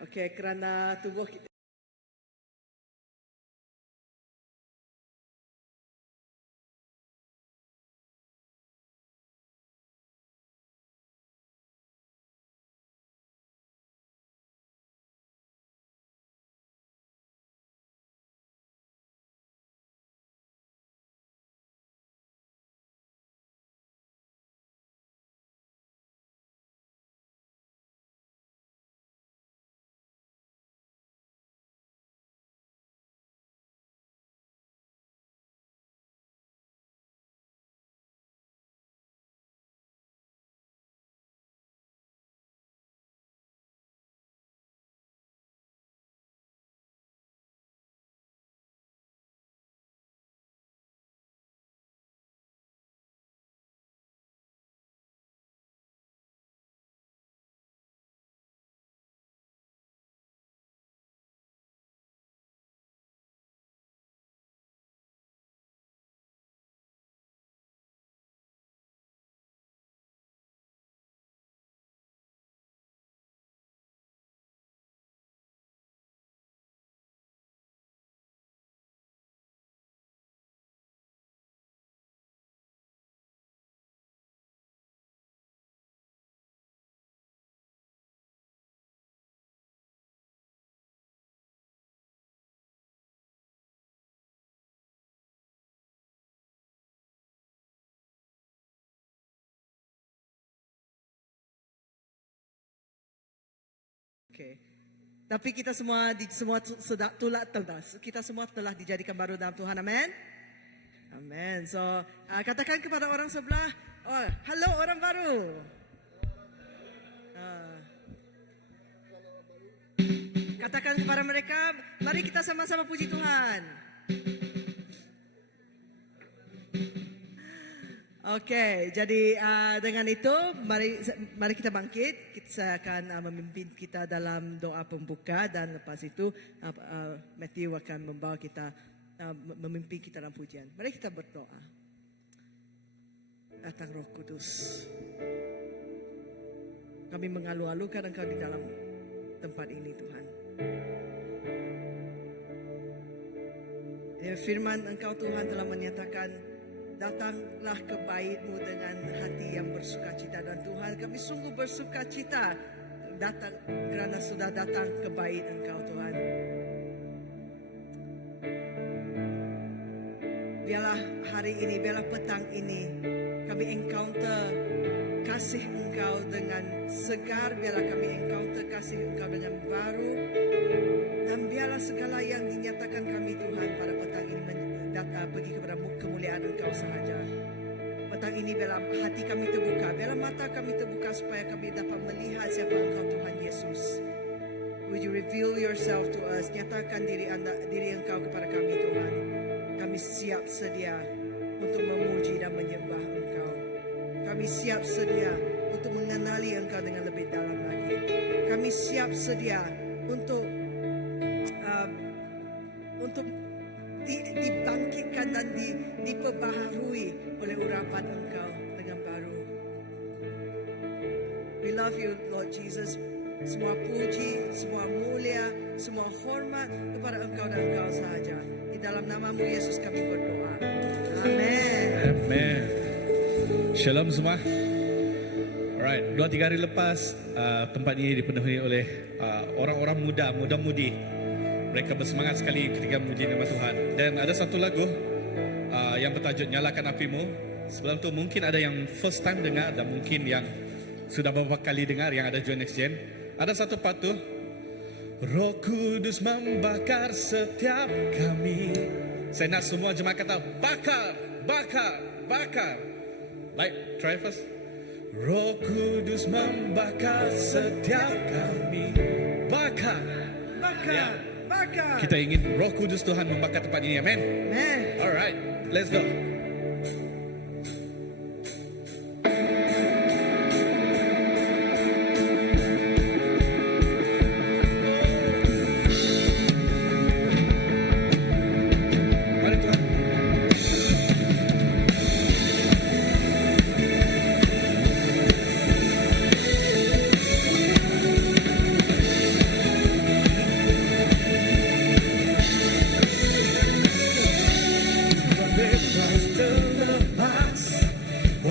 Okey, kerana tubuh kita okey. Tapi kita semua kita semua telah dijadikan baru dalam Tuhan. Amin. Amin. So, katakan kepada orang sebelah, oh, halo orang baru. Katakan kepada mereka, mari kita sama-sama puji Tuhan. Okey, jadi dengan itu mari kita bangkit. Saya akan memimpin kita dalam doa pembuka dan lepas itu Matthew akan membawa kita memimpin kita dalam pujian. Mari kita berdoa. Datang Roh Kudus. Kami mengalu-alukan Engkau di dalam tempat ini, Tuhan. Firman Engkau Tuhan telah menyatakan, datanglah ke bait-Mu dengan hati yang bersukacita. Dan Tuhan, kami sungguh bersukacita datang kerana sudah datang ke bait Engkau Tuhan. Biarlah hari ini, biarlah petang ini kami encounter kasih Engkau dengan segar. Biarlah kami encounter kasih Engkau dengan baru. Dan biarlah segala yang dinyatakan kami Tuhan pada petang ini pergi kepada kemuliaan Engkau sahaja. Petang ini biarlah hati kami terbuka, biarlah mata kami terbuka supaya kami dapat melihat siapa Engkau Tuhan Yesus. Would you reveal yourself to us? Nyatakan diri Engkau kepada kami Tuhan. Kami siap sedia untuk memuji dan menyembah Engkau. Kami siap sedia untuk mengenali Engkau dengan lebih dalam lagi. Kami siap sedia untuk dibangkitkan dan diperbaharui oleh urapan Engkau dengan baru. We love you, Lord Jesus. Semua puji, semua mulia, semua hormat kepada Engkau dan Engkau sahaja. Di dalam nama-Mu Yesus kami berdoa. Amin. Amin. Shalom semua. Alright, 2-3 hari lepas tempat ini dipenuhi oleh orang-orang muda-mudi. Mereka bersemangat sekali ketika memuji nama Tuhan. Dan ada satu lagu yang bertajuk Nyalakan Apimu. Sebelum tu mungkin ada yang first time dengar dan mungkin yang sudah beberapa kali dengar yang ada join next gen. Ada satu part tu, Roh Kudus membakar setiap kami. Saya nak semua jemaat kata bakar, bakar, bakar. Like, try first. Roh Kudus membakar setiap kami. Bakar, bakar. Yeah. Kita ingin Roh Kudus Tuhan membakar tempat ini, amen. Alright, let's go.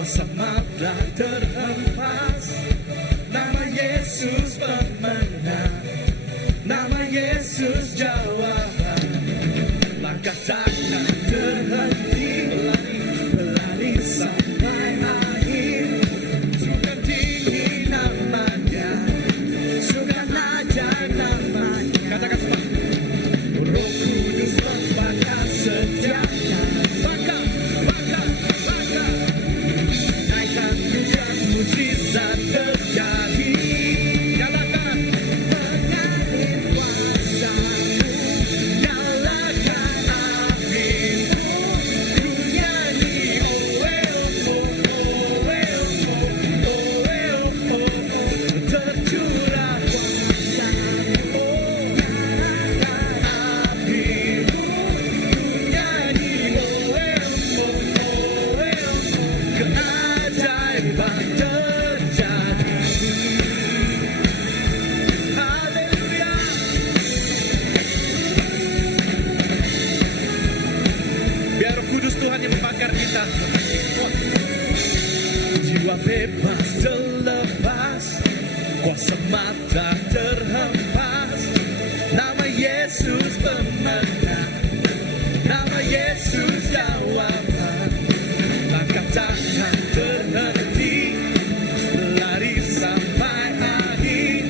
kuasa mata terhempas. Nama Yesus pemenang, nama Yesus jawaban. Langkah takkan terhenti, berlari sampai akhir. Sukan tinggi namanya, sukan ajar namanya. Katakan semua. Roh Kudus membakar setiap bakar. Naikkan hujan mujizat terjadi. Nyalakan mengalir kuasa-Mu, nyalakan api-Mu. Ku nyanyi oh oh oh oh oh. Tercurah kuasa-Mu, nyalakan api-Mu. Ku nyanyi oh oh oh. Keajaiban terjadi. Haleluya. Biar Roh Kudus Tuhan yang membakar kita. Jiwa bebas terlepas, kuasa mata terhempas. Nama Yesus pemenang, nama Yesus jawaban. Langkah takkan terhenti, lari sampai akhir.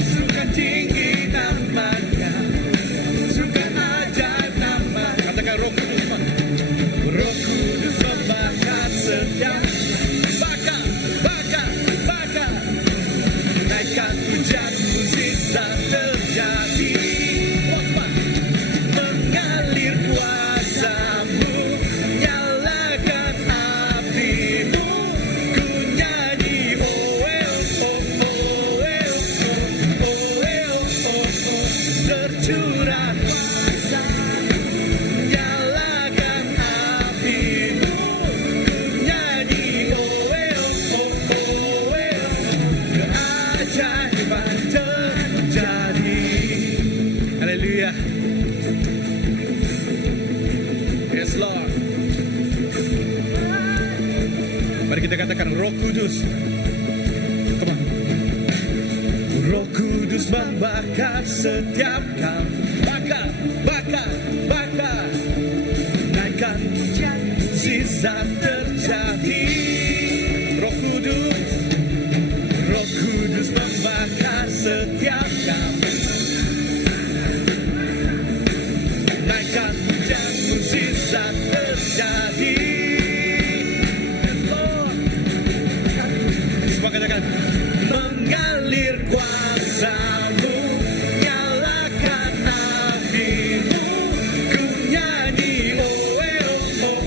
Suka tinggi namanya, suka ajar nama. Katakan Roh Kudus, Roh Kudus membakar setiap bakar. Naikkan hujan mujizat terjadi. Mengalir kuasa-Mu, nyalakan api-Mu. Ku nyanyi oh oh oh. Tercurah kuasa-Mu, nyalakan api-Mu. Ku nyanyi oh oh. Keajaiban terjadi. Haleluya. Yes Lord. Mari kita katakan Roh Kudus. Come on. Roh Kudus membakar setiap kau. Bakar. Naikkan hujan, zizat terjadi. Roh Kudus membakar setiap kau. Naikkan hujan, mujizat terjadi. Yes Lord. Semua katakan mengalir kuasa-Mu, nyalakan api-Mu. Ku nyanyi oh oh.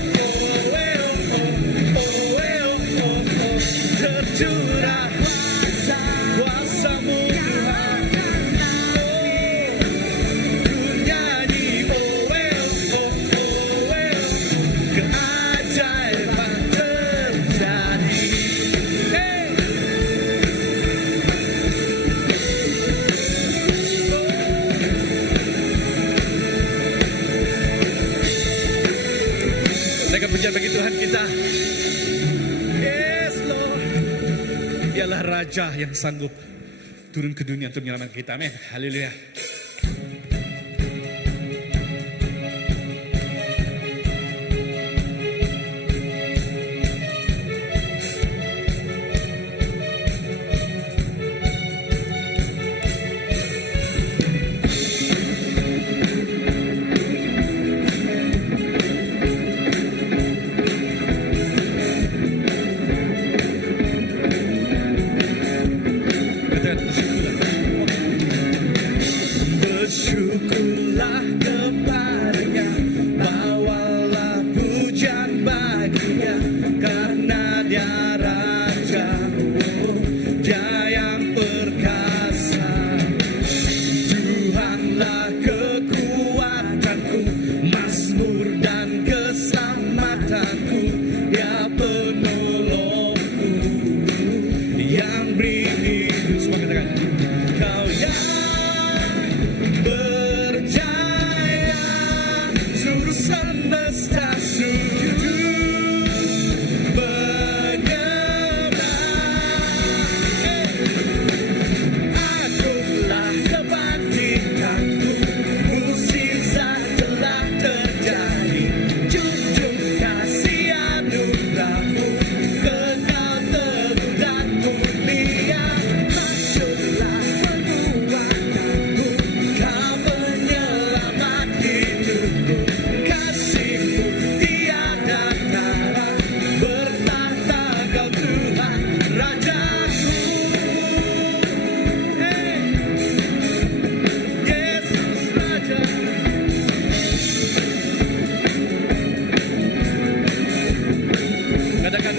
Tercurah kuasa-Mu Tuhan. Ku nyanyi oh oh. Keajaiban terjadi. Hey. Mereka pujian bagi Tuhan kita. Yes Lord. Dialah Raja yang sanggup turun ke dunia untuk menyelamatkan kita. Amin. Haleluya. Bersyukurlah kepadanya, bawalah pujian baginya, karena dia Raja, dia yang perkasa. Tuhanlah kekuatanku, mazmur dan keselamatanku, dia penolongku, yang beri hidup. Semua katakan, Kau yang berjaya, seluruh semesta sujud menyembah.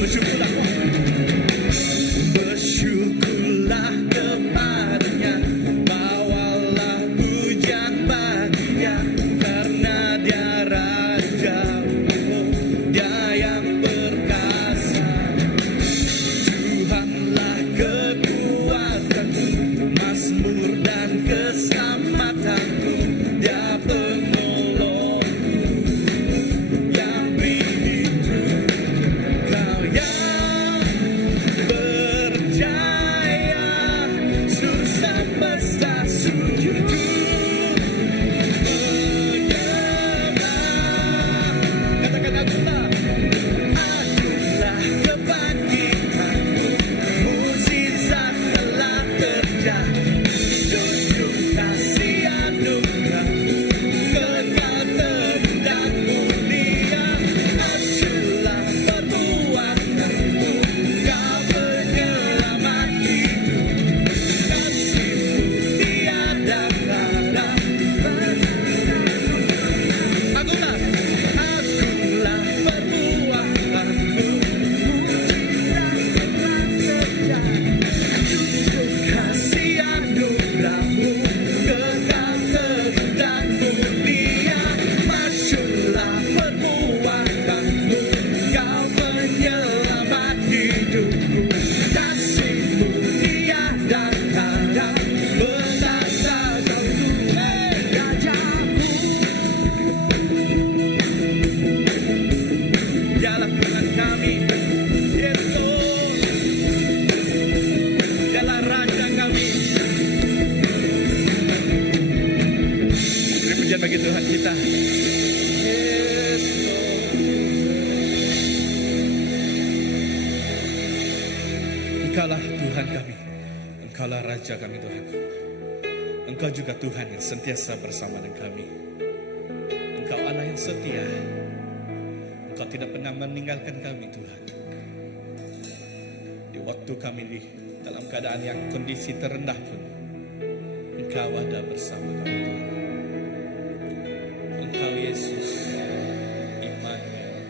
Bersyukurlah. Bersyukurlah kepadanya, bawalah pujian baginya, karena dia Raja, dia yang perkasa. Tuhanlah kekuatanku, mazmur dan keselamatanku, dia penolongku yang begitu. Kau yang berjaya, seluruh semesta sujud menyembah. Katakan akulah, akulah kebangkitanmu, mukjizat telah terjadi, tunjuk kasih anugerahmu, kekal dan mulia. Akulah perbuatanmu, kau penyelamat hidup, kasihmu tiada tara. Akulah perbuatanmu, kasih anugerahmu, kekal dan mulia. Masyurlah perbuatanmu, kau penyelamat hidupku, kasihmu tiada tara. Betapa kau Tuhan Rajaku, dialah Tuhan kami, Yesus, dialah Raja kami. Beri pujian bagi Tuhan kita. Yes, Lord. Engkaulah Tuhan kami, Engkaulah Raja kami Tuhan. Engkau juga Tuhan yang sentiasa bersama dengan kami. Engkau Allah yang setia. Engkau tidak pernah meninggalkan kami Tuhan. Di waktu kami dalam keadaan yang kondisi terendah pun, Engkau ada bersama kami Tuhan. Engkau Yesus, Immanuel.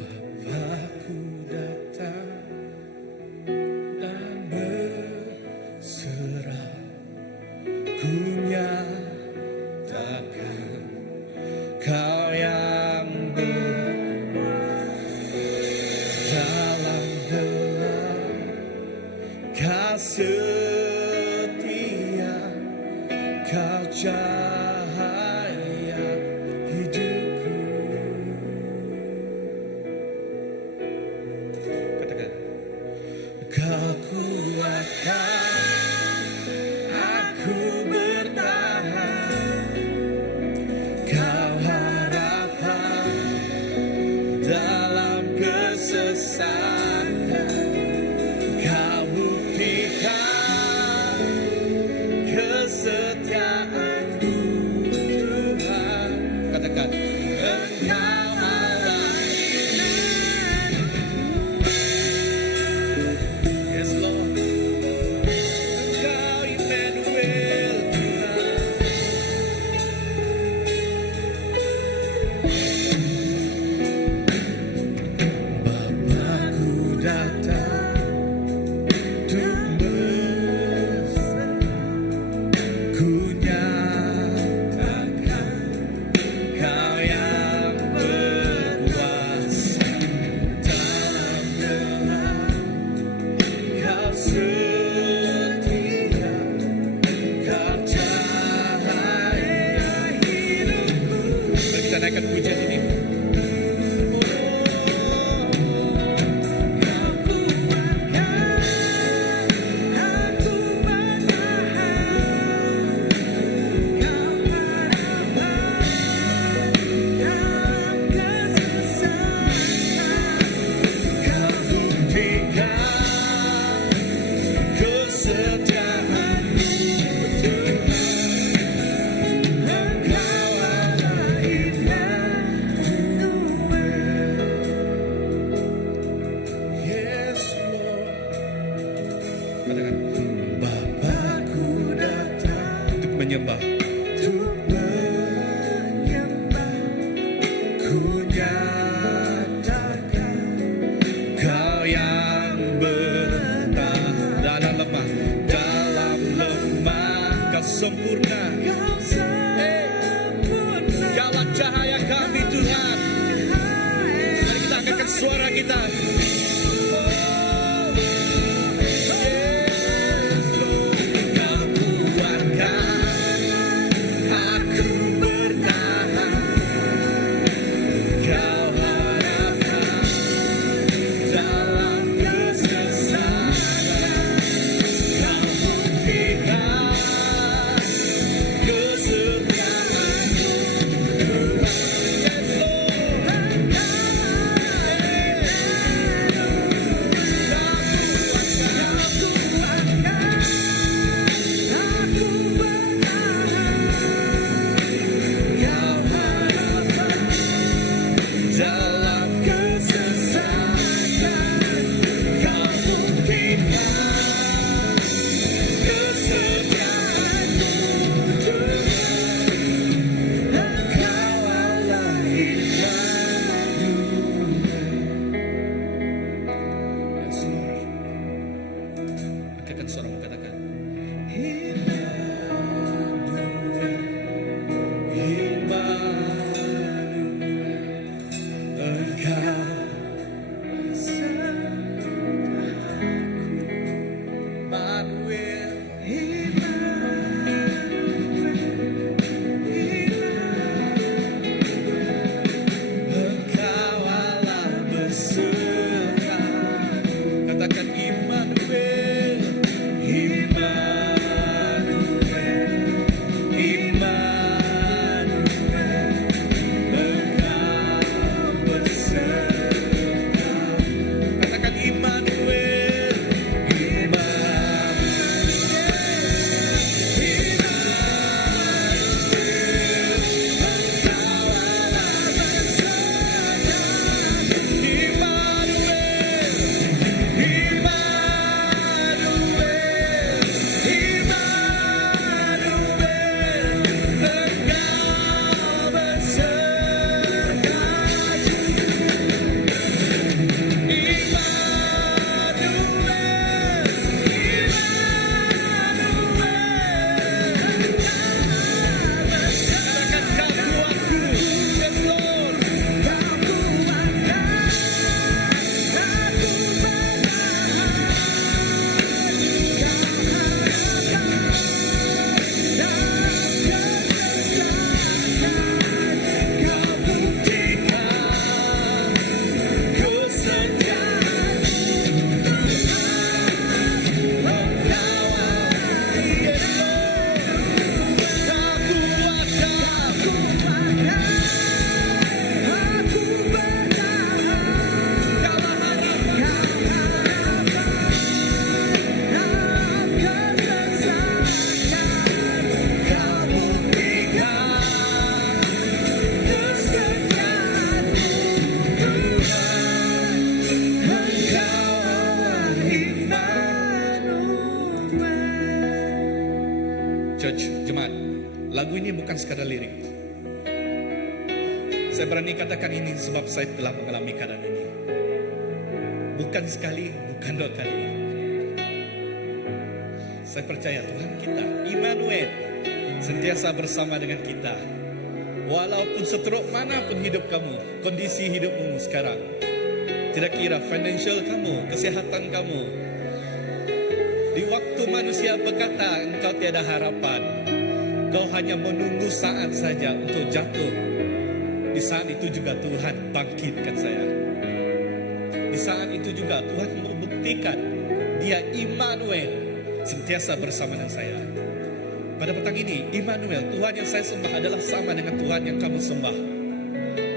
Bapakku datang dan berserah, ku nyatakan kau yang dalam gelap, kau setia, kau cahaya hidupku. Katakan, kau kuatkan aku bertahan, kau harapan dalam kesesakan, kau buktikan kesetiaanmu Tuhan. Katakan, Engkau Allah Immanuel. Yes Lord, Engkau Immanuel Tuhan. Bapakku datang untuk ku nyatakan kau yang berkuasa dalam gelap, kau setia, kau cahaya hidupku. Mari kita naikkan pujian ini. menyembah. sempurna. Kaulah cahaya kami Tuhan. Mari kita angkatkan suara kita. Lagu ini bukan sekadar lirik. Saya berani katakan ini sebab saya telah mengalami keadaan ini. Bukan sekali, bukan dua kali. Saya percaya Tuhan kita, Immanuel, sentiasa bersama dengan kita. Walaupun seteruk manapun hidup kamu, kondisi hidupmu sekarang, tidak kira financial kamu, kesehatan kamu. Di waktu manusia berkata engkau tiada harapan, kau hanya menunggu saat saja untuk jatuh. Di saat itu juga Tuhan bangkitkan saya. Di saat itu juga Tuhan membuktikan Dia Immanuel, sentiasa bersama dengan saya. Pada petang ini, Immanuel, Tuhan yang saya sembah adalah sama dengan Tuhan yang kamu sembah.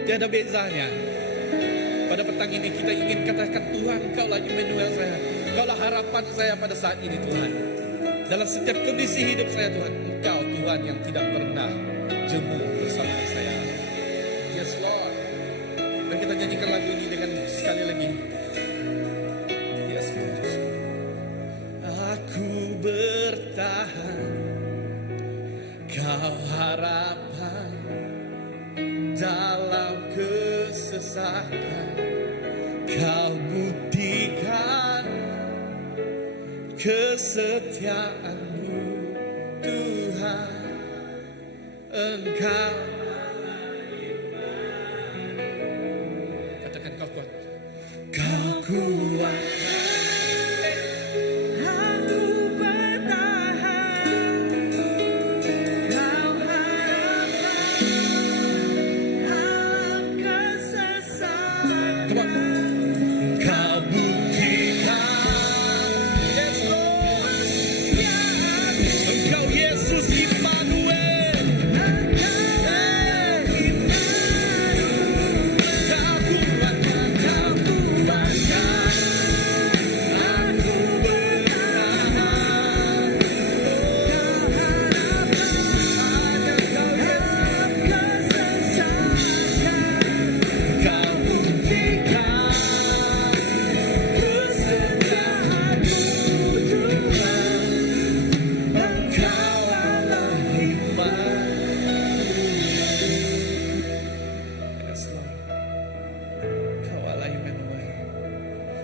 Tiada bezanya. Pada petang ini kita ingin katakan, Tuhan, Engkaulah Immanuel saya. Engkaulah harapan saya pada saat ini, Tuhan. Dalam setiap kondisi hidup saya, Tuhan, Engkau Tuhan yang tidak pernah jemu bersama saya. Yes Lord. Dan kita nyanyikan lagu ini dengan sekali lagi. Yes Lord. Aku bertahan, Kau harapan dalam kesesakan. Kau buktikan kesetiaan-Mu, Tuhan. Engkau. Katakan kau kuat. Kau kuat. Aku bertahan, kau harapan dalam kesesakan. Come on. Kau buktikan. Yes, Lord. Engkau Yesus Immanuel. Kau kuatkan, kau kuatkan. Aku bertahan. Kau buktikan kesetiaanmu Tuhan. Engkau Allah Immanuel. Yes, Lord. Engkau Allah Immanuel.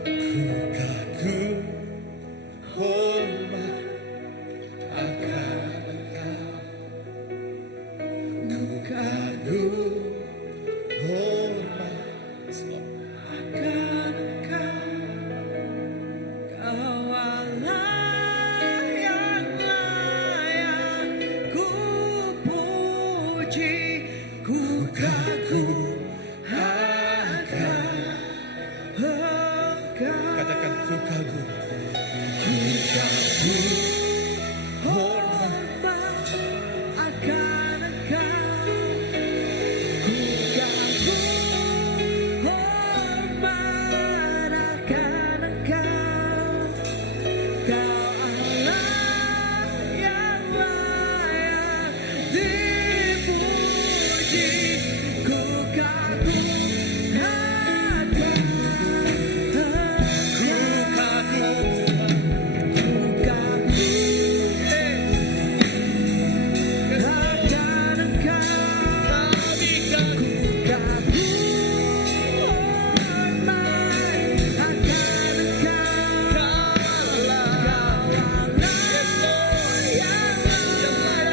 Ku kagum hormat akan Engkau. Ku kagum hormat. Yes, Lord. Akan Engkau, Kau Allah yang layak ku puji, ku kagum akan Engkau. Katakan ku kagum. Ku kagum hormat. Hormat akan Engkau, ku kagum hormat akan Engkau. Kau Allah yang layak dipuji, ku kagum akan Ku kagum. ku kagum akan Engkau. Kami kagum. Kagum hormat akan Engkau. Kau Allah. Kau Allah yang layak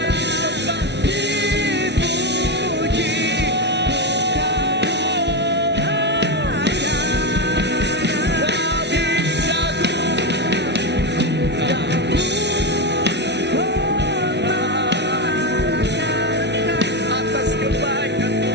dipuji, ku Atas kebaikan-Mu.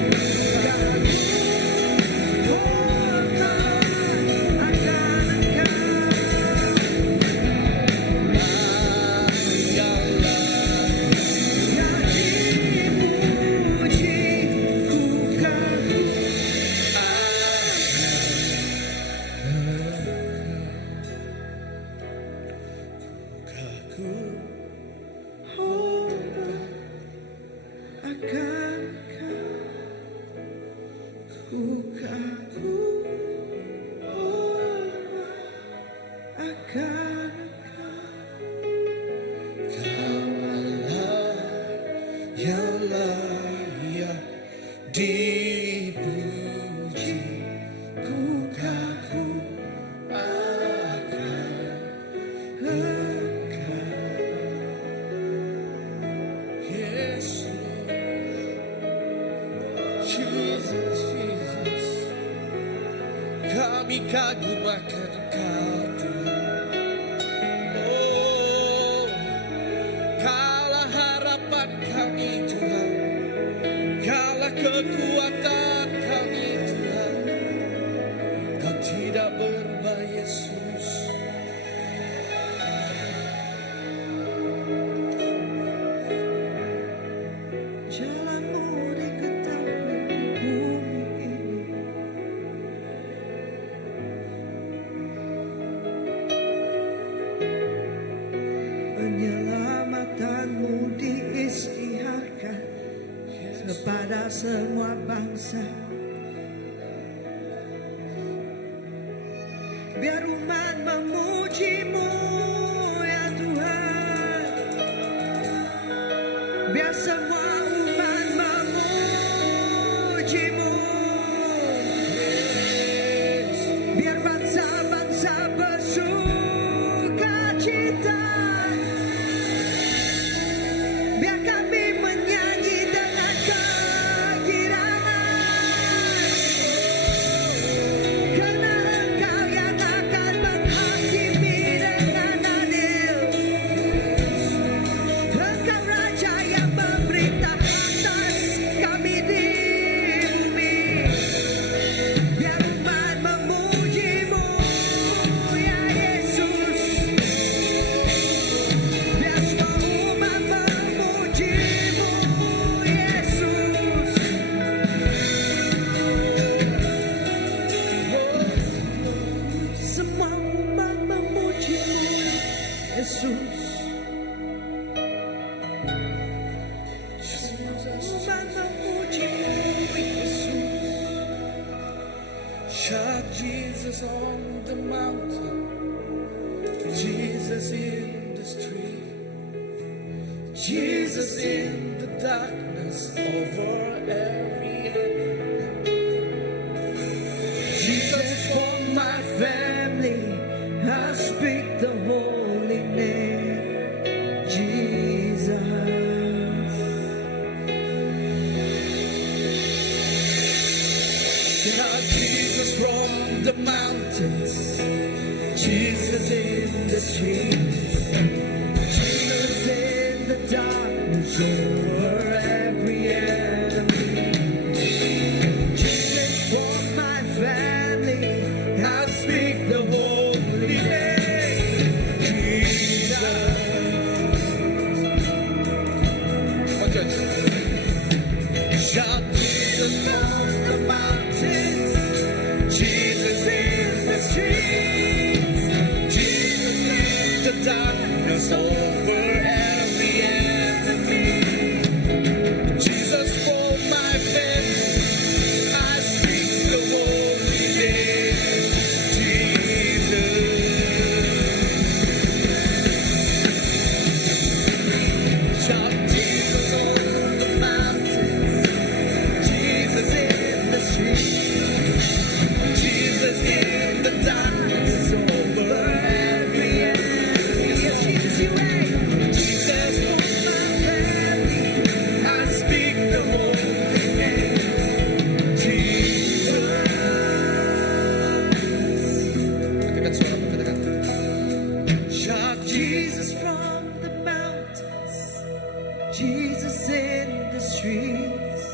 Yang layak dipuji, ku kagum akan Engkau. Yes, Lord. Jesus, Jesus. Kami kagum akan Engkau, Tuhan. Oh, Kaulah harapan kami, Tuhan. Kaulah kekuatan kami, Tuhan. Kau tidak berubah, Yesus. Jalanmu diketahui di bumi ini. Penyelamatanmu diisytiharkan kepada semua bangsa. Biar umat memuji-Mu ya Tuhan. Biar semua umat memuji-Mu. Biar bangsa-bangsa bersuka cita. Biar kami menyanyi dengan Jesus on the mountain, Jesus in the street, Jesus in the darkness over every enemy. Jesus for my family, I speak the holy name, Jesus. Shout Jesus from the mountains, Jesus in the streets, Jesus in the darkness over every enemy. Jesus for my family, I speak the holy name, Jesus. Shout Jesus from the mountains, Jesus in the streets, Jesus in the darkness over every enemy. Jesus for my family, I speak the holy name, Jesus. Shout Jesus on the mountains, Jesus in the streets, Jesus in the darkness over every enemy. Yes, Jesus, you reign. Jesus for my family, I speak the holy name, Jesus. Katakan suara, katakan. Shout Jesus from the mountains, Jesus in the streets,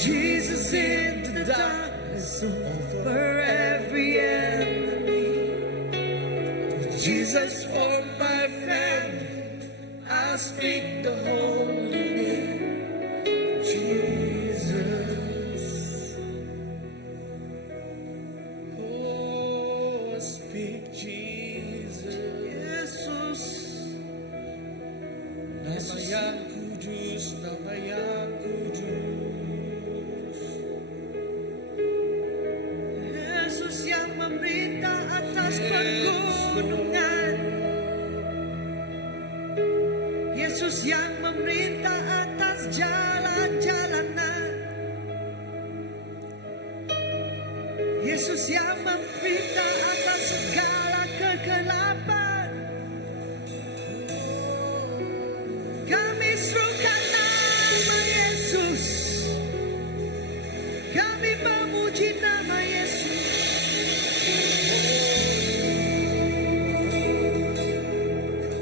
Jesus in the darkness over every enemy. Jesus for my family, I speak the holy name, Jesus. Oh, I speak Jesus. Jesus. Nama yang kudus, nama yang kudus. Yesus yang memerintah atas pegunungan, Yesus yang memerintah atas jalan-jalanan, Yesus yang memerintah atas segala kegelapan. Kami serukan nama Yesus, kami memuji nama Yesus.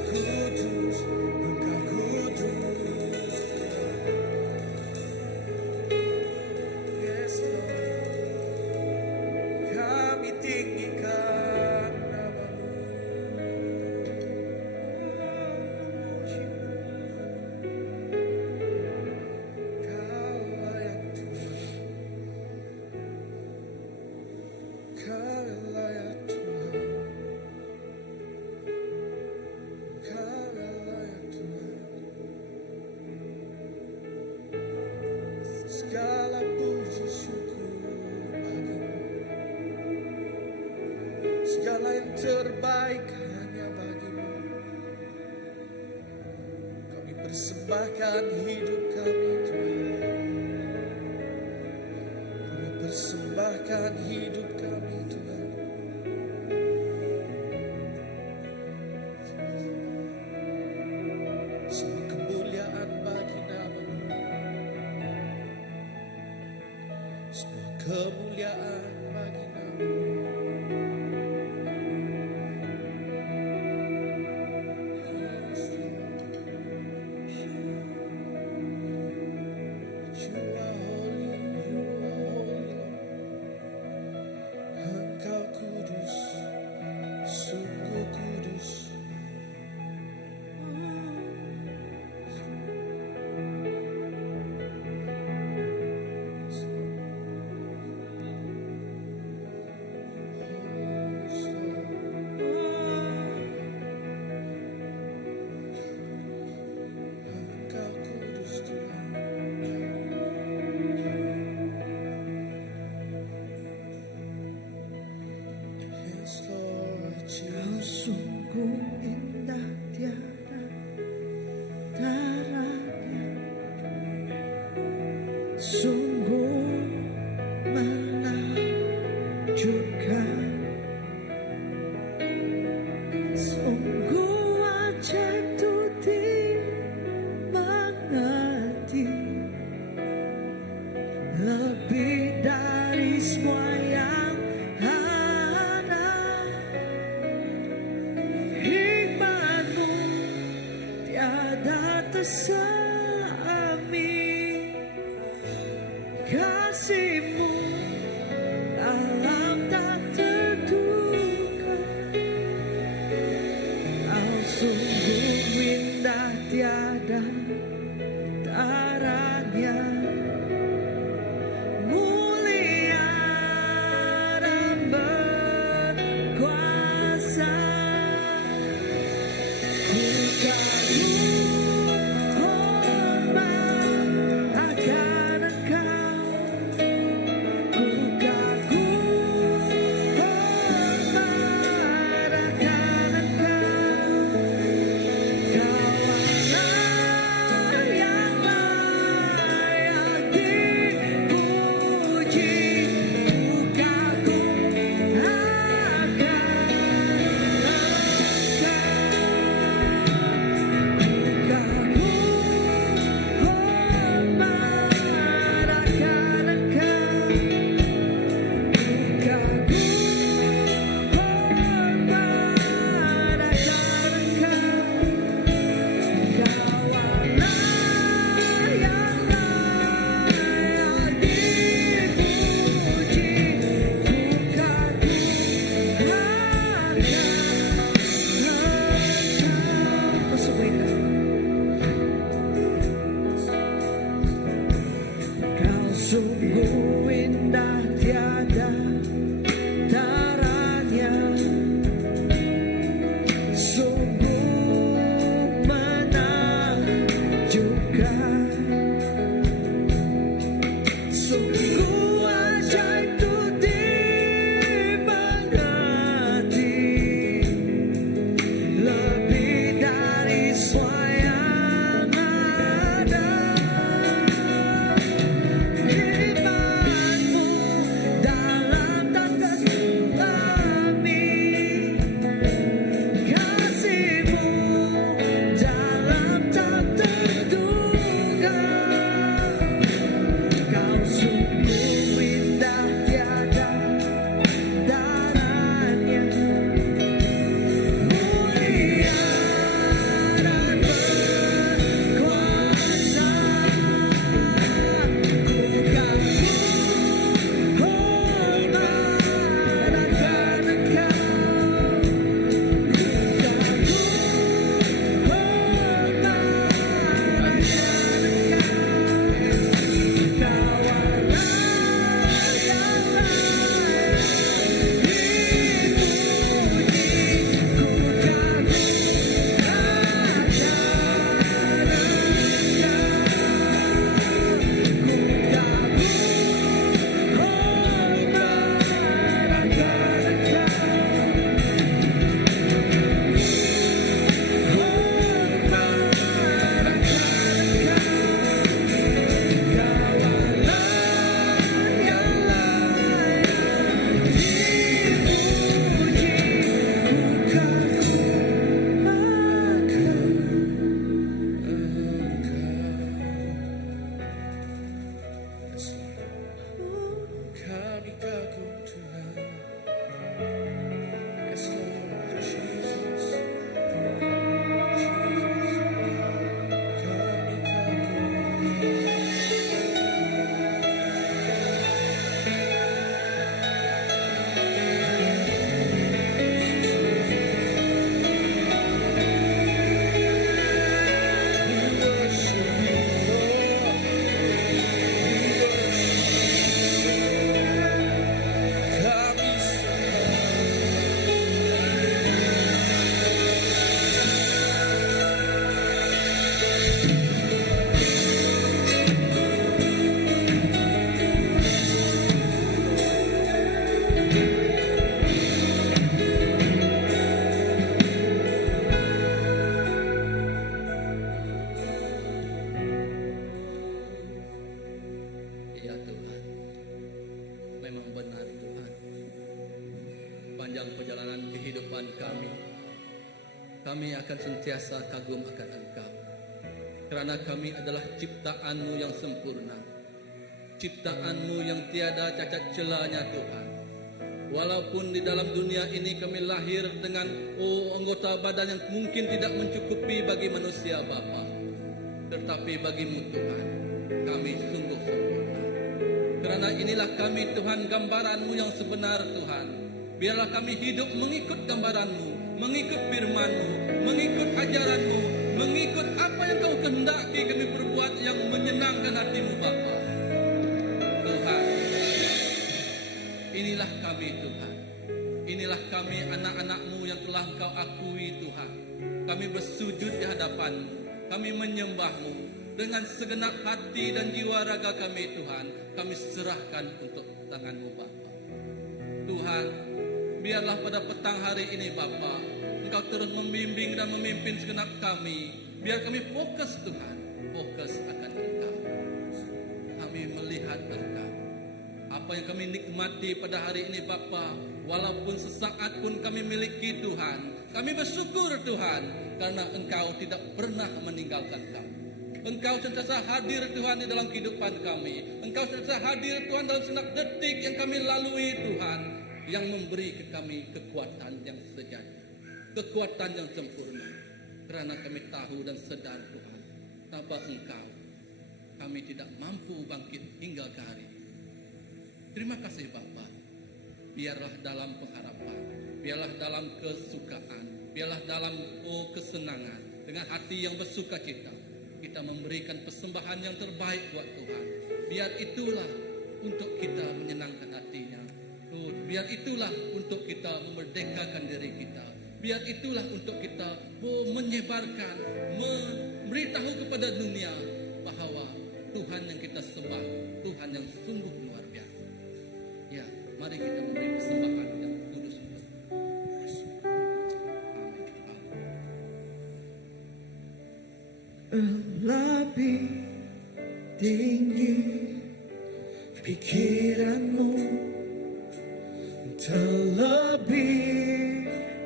Kudus, Engkau kudus. Yes, Lord. Kami tinggikan namamu. Kau layak Tuhan. Kau layak Tuhan. Kau layak Tuhan. Segala puji syukur bagimu. Segala yang terbaik hanya bagimu. Kami persembahkan hidup kami Tuhan. Kami persembahkan hidup kami Tuhan. Semua kemuliaan bagi nama-Mu. Semua kemuliaan bagi nama-Mu. You are holy, you are holy. Engkau kudus, sungguh kudus. sungguh menakjubkan, sungguh ajaib tuh dimengerti, lebih dari semua yang ada. Hikmat-Mu tiada tersami, kasih-Mu dalam tak terduga. Kau sungguh indah tiada taranya, mulia dan berkuasa. Ku kagum hormat akan Engkau, ku kagum hormat akan Engkau. Kaulah yang layak dipuji, ku kagum akan Kau sungguh indah tiada taranya, sungguh menakjubkan, sungguh ajaib tuh dimengerti, lebih dari semua yang ada. Hikmat sepanjang perjalanan kehidupan kami. Kami akan sentiasa kagum akan Engkau, kerana kami adalah ciptaan-Mu yang sempurna, ciptaan-Mu yang tiada cacat celanya Tuhan. Walaupun di dalam dunia ini kami lahir dengan anggota badan yang mungkin tidak mencukupi bagi manusia Bapa, tetapi bagi-Mu Tuhan, kami sungguh sempurna. Kerana inilah kami Tuhan, gambaran-Mu yang sebenar Tuhan. Biarlah kami hidup mengikut gambaran-Mu, mengikut firman-Mu, mengikut ajaran-Mu, mengikut apa yang Kau kehendaki kami perbuat yang menyenangkan hati-Mu Bapa. Tuhan, inilah kami Tuhan. Inilah kami anak-anak-Mu yang telah Kau akui Tuhan. Kami bersujud di hadapan-Mu, kami menyembah-Mu dengan segenap hati dan jiwa raga kami Tuhan. Kami serahkan untuk tangan-Mu Bapa. Tuhan, biarlah pada petang hari ini Bapa, Engkau terus membimbing dan memimpin segenap kami. Biar kami fokus Tuhan, fokus akan Engkau. Kami melihat Engkau. Apa yang kami nikmati pada hari ini Bapa, walaupun sesaat pun kami miliki Tuhan, kami bersyukur Tuhan, karena Engkau tidak pernah meninggalkan kami. Engkau sentiasa hadir Tuhan di dalam kehidupan kami. Engkau sentiasa hadir Tuhan dalam segenap detik yang kami lalui Tuhan, yang memberi ke kami kekuatan yang sejati, kekuatan yang sempurna. Kerana kami tahu dan sedar Tuhan, tanpa Engkau kami tidak mampu bangkit hingga ke hari ini. Terima kasih Bapa. Biarlah dalam pengharapan, biarlah dalam kesukaan, biarlah dalam kesenangan, dengan hati yang bersuka cita, kita memberikan persembahan yang terbaik buat Tuhan. Biar itulah untuk kita menyenangkan hatinya. Biar itulah untuk kita memerdekakan diri kita. Biar itulah untuk kita menyebarkan, memberitahu kepada dunia bahawa Tuhan yang kita sembah, Tuhan yang sungguh luar biasa. Ya, mari kita memberi persembahan yang kudus untuk lebih tinggi pikiranmu, terlebih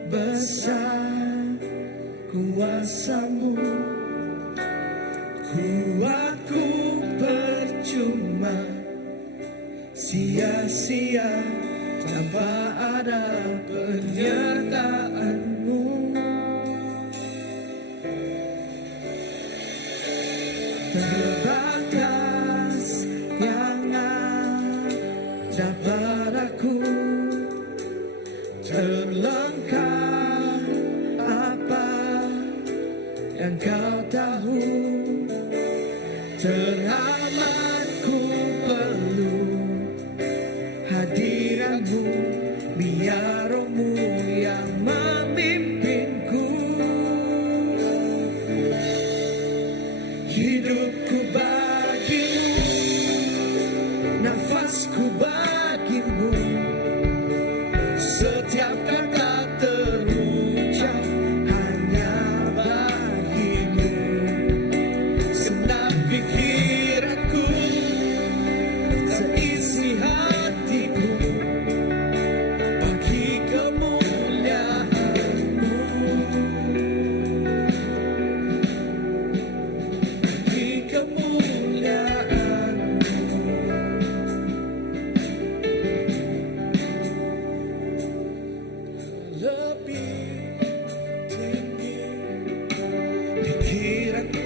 besar kuasamu. Kuatku percuma, sia-sia tanpa ada penyertaanmu. Terbatas yang ada padaku, terlengkap apa yang kau tahu. Teramat ku perlu hadiratmu, biar rohmu yang memimpinku. Hidupku bagimu, nafasku bagimu, setiap kata terucap hanya bagimu. Senang pikiranku, seisi hatiku, bagi kemuliaan-Mu, bagi kemuliaan-Mu. Lebih tinggi pikiranku,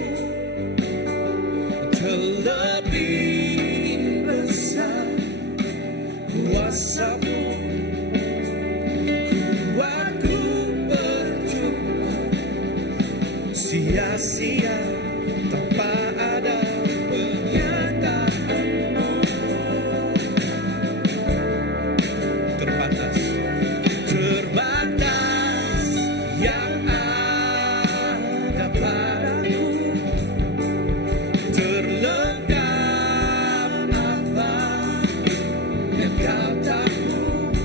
terlebih besar kuasamu. Kuatku percuma, sia-sia tanpa ada penyertaan-Mu. Terbatas. Terbatas yang ada padaku, terlengkap apa yang kau tahu.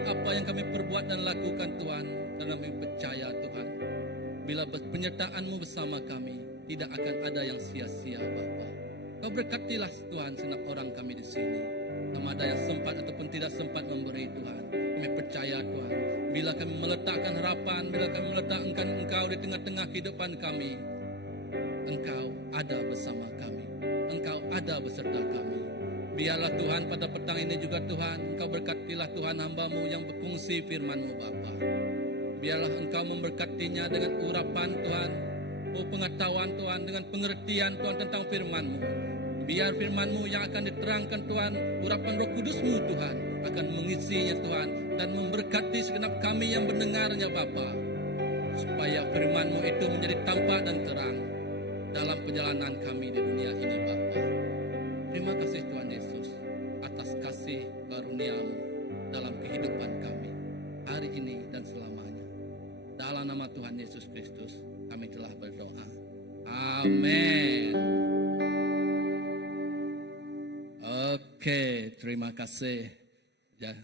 tentang apa yang kami perbuat dan lakukan Tuhan. Dan kami percaya Tuhan, bila penyertaan-Mu bersama kami, tidak akan ada yang sia-sia Bapa. Kau berkatilah Tuhan senap orang kami di sini. Sama ada yang sempat ataupun tidak sempat memberi Tuhan. Kami percaya Tuhan, bila kami meletakkan harapan, bila kami meletakkan Engkau di tengah-tengah kehidupan kami, Engkau ada bersama kami. Engkau ada beserta kami. Biarlah Tuhan pada petang ini juga Tuhan, Engkau berkatilah Tuhan hamba-Mu yang berkongsi firman-Mu Bapa. Biarlah Engkau memberkatinya dengan urapan Tuhan, pengetahuan Tuhan, dengan pengertian Tuhan tentang firman-Mu. Biar firman-Mu yang akan diterangkan Tuhan, urapan Roh Kudus-Mu Tuhan, akan mengisinya Tuhan, dan memberkati segenap kami yang mendengarnya Bapa. Supaya firman-Mu itu menjadi tampak dan terang dalam perjalanan kami di dunia ini Bapa. Terima kasih Tuhan Yesus atas kasih karunia-Mu dalam kehidupan kami hari ini dan selamanya. Dalam nama Tuhan Yesus Kristus kami telah berdoa. Amin. Oke, terima kasih. Ya,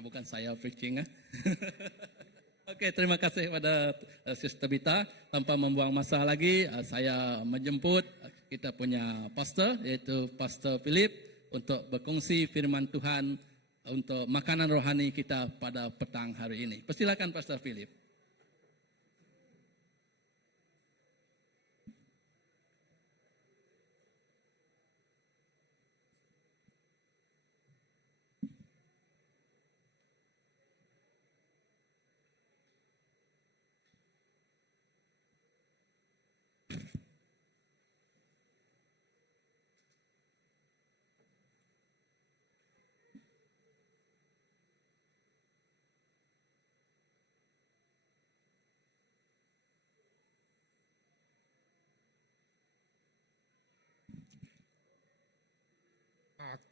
bukan saya preaching. Oke, terima kasih kepada Sister Bita. Tanpa membuang masa lagi, saya menjemput kita punya pastor, yaitu Pastor Philip, untuk berkongsi firman Tuhan untuk makanan rohani kita pada petang hari ini. Persilakan Pastor Philip.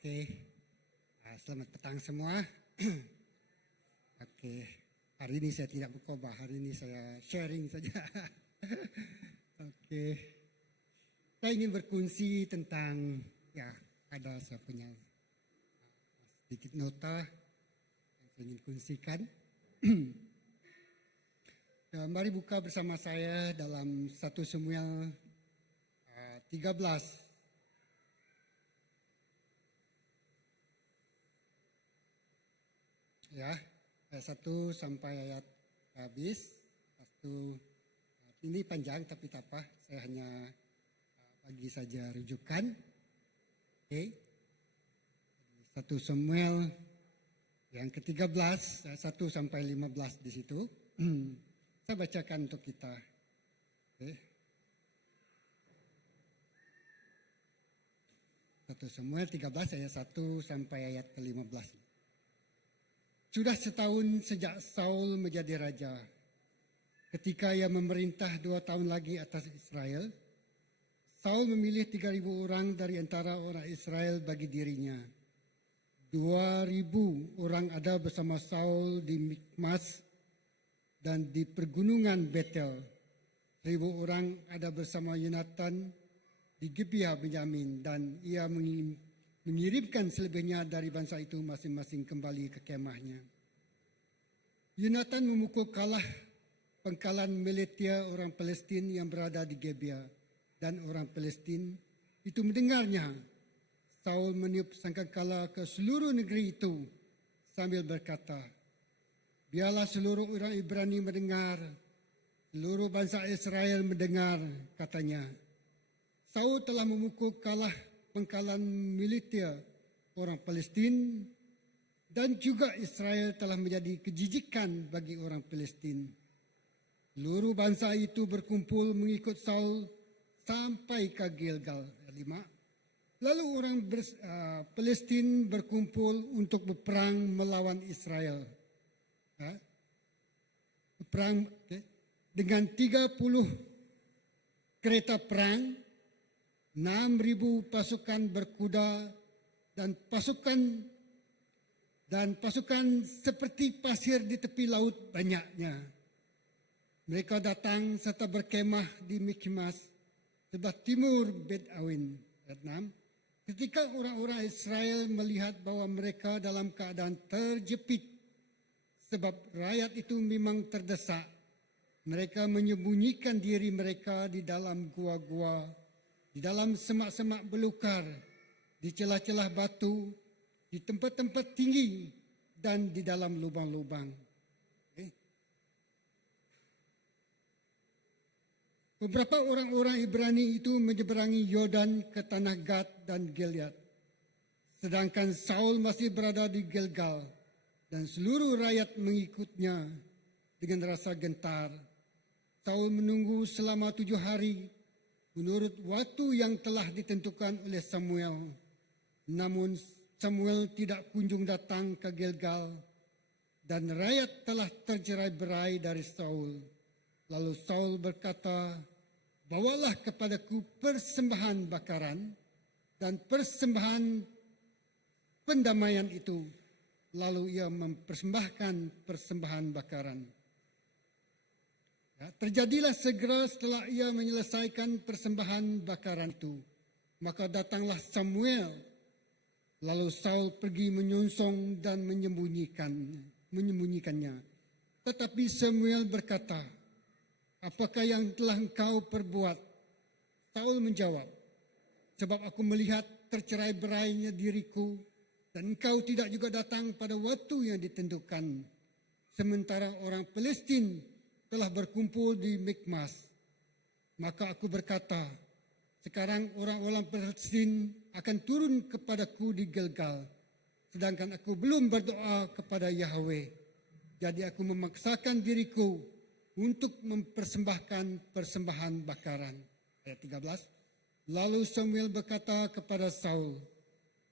Oke, selamat petang semua. Oke, hari ini saya tidak berkhotbah, hari ini saya sharing saja. Oke, saya ingin berkongsi tentang, ada saya punya sedikit nota yang saya ingin kongsikan. Mari buka bersama saya dalam 1 Samuel 13. Ayat 1 sampai ayat habis. Ini panjang tapi tak apa, saya hanya bagi saja rujukan. Oke. 1 Samuel yang ke-13 ayat 1 sampai 15 di situ. Saya bacakan untuk kita. Oke. 1 Samuel 13 ayat 1 sampai ayat ke-15. Sudah setahun sejak Saul menjadi raja. Ketika ia memerintah 2 tahun lagi atas Israel, Saul memilih 3.000 orang dari antara orang Israel bagi dirinya. 2.000 orang ada bersama Saul di Mikmas dan di pergunungan Betel. 1.000 orang ada bersama Yonatan di Gibeah Benyamin, dan ia mengirimkan selebihnya dari bangsa itu masing-masing kembali ke kemahnya. Yonatan memukul kalah pangkalan militia orang Palestin yang berada di Gibeah, dan orang Palestin itu mendengarnya. Saul meniup sangkakala ke seluruh negeri itu sambil berkata, biarlah seluruh orang Ibrani mendengar, seluruh bangsa Israel mendengar, katanya. Saul telah memukul kalah pangkalan militer orang Palestin, dan juga Israel telah menjadi kejijikan bagi orang Palestin. Seluruh bangsa itu berkumpul mengikut Saul sampai ke Gilgal. 5. Lalu orang Palestin berkumpul untuk berperang melawan Israel. Berperang dengan 30 kereta perang, 6.000 pasukan berkuda, dan pasukan seperti pasir di tepi laut banyaknya. Mereka datang serta berkemah di Mikmas, sebelah timur Bet Awen. 6. Ketika orang-orang Israel melihat bahwa mereka dalam keadaan terjepit sebab rakyat itu memang terdesak, mereka menyembunyikan diri mereka di dalam gua-gua, di dalam semak-semak belukar, di celah-celah batu, di tempat-tempat tinggi, dan di dalam lubang-lubang. Beberapa orang-orang Ibrani itu menyeberangi Yordan ke tanah Gad dan Gilead. Sedangkan Saul masih berada di Gilgal dan seluruh rakyat mengikutnya dengan rasa gentar. Saul menunggu selama 7 hari menurut waktu yang telah ditentukan oleh Samuel. Namun Samuel tidak kunjung datang ke Gilgal dan rakyat telah tercerai-berai dari Saul. Lalu Saul berkata, "Bawalah kepadaku persembahan bakaran dan persembahan pendamaian itu." Lalu ia mempersembahkan persembahan bakaran. Ya, terjadilah segera setelah ia menyelesaikan persembahan bakaran itu. Maka datanglah Samuel. Lalu Saul pergi menyongsong dan menyembunyikannya. Tetapi Samuel berkata, "Apakah yang telah engkau perbuat?" Saul menjawab, "Sebab aku melihat tercerai-berainya diriku dan engkau tidak juga datang pada waktu yang ditentukan. Sementara orang Palestin telah berkumpul di Mikmas. Maka aku berkata, sekarang orang-orang Palestin akan turun kepadaku di Gilgal, sedangkan aku belum berdoa kepada Yahweh. Jadi aku memaksakan diriku untuk mempersembahkan persembahan bakaran." Ayat 13. Lalu Samuel berkata kepada Saul,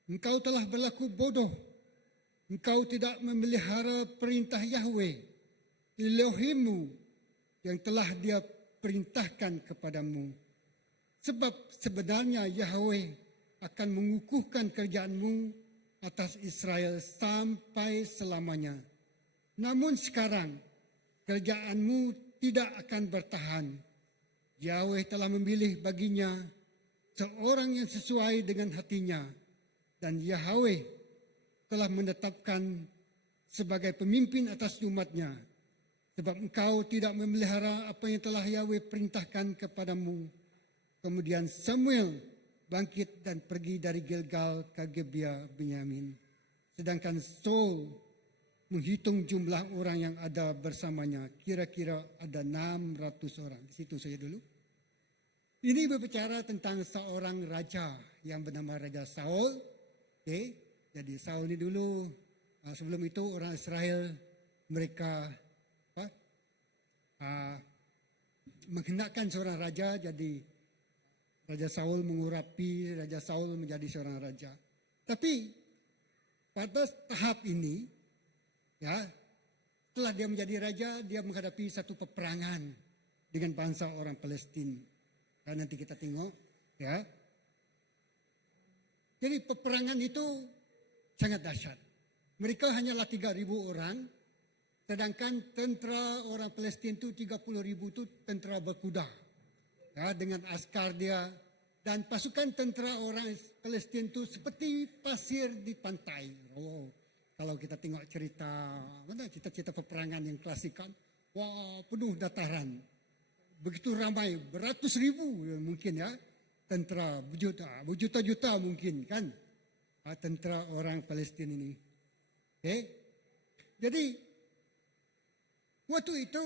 "Engkau telah berlaku bodoh. Engkau tidak memelihara perintah Yahweh, Elohimmu, yang telah dia perintahkan kepadamu. Sebab sebenarnya Yahweh akan mengukuhkan kerjaanmu atas Israel sampai selamanya. Namun sekarang kerjaanmu tidak akan bertahan. Yahweh telah memilih baginya seorang yang sesuai dengan hatinya, dan Yahweh telah menetapkan sebagai pemimpin atas umatnya. Sebab engkau tidak memelihara apa yang telah Yahweh perintahkan kepadamu." Kemudian Samuel bangkit dan pergi dari Gilgal ke Gibeah Benyamin. Sedangkan Saul menghitung jumlah orang yang ada bersamanya. Kira-kira ada 600 orang. Di situ saja dulu. Ini berbicara tentang seorang raja yang bernama Raja Saul. Okay. Jadi Saul ini dulu, sebelum itu orang Israel mereka menghendakkan seorang raja. Jadi Raja Saul mengurapi Raja Saul menjadi seorang raja. Tapi pada tahap ini, ya, setelah dia menjadi raja, dia menghadapi satu peperangan dengan bangsa orang Palestin. Dan nanti kita tengok, ya. Jadi peperangan itu sangat dahsyat. Mereka hanyalah 3.000 orang, sedangkan tentera orang Palestin itu 30.000 itu tentera berkuda, ya, dengan askar dia. Dan pasukan tentera orang Palestin itu seperti pasir di pantai. Oh, kalau kita tengok cerita peperangan yang klasik kan, wah, penuh dataran. Begitu ramai, beratus ribu mungkin, ya, tentera, berjuta-juta mungkin kan, tentera orang Palestin ini. Okay? Jadi waktu itu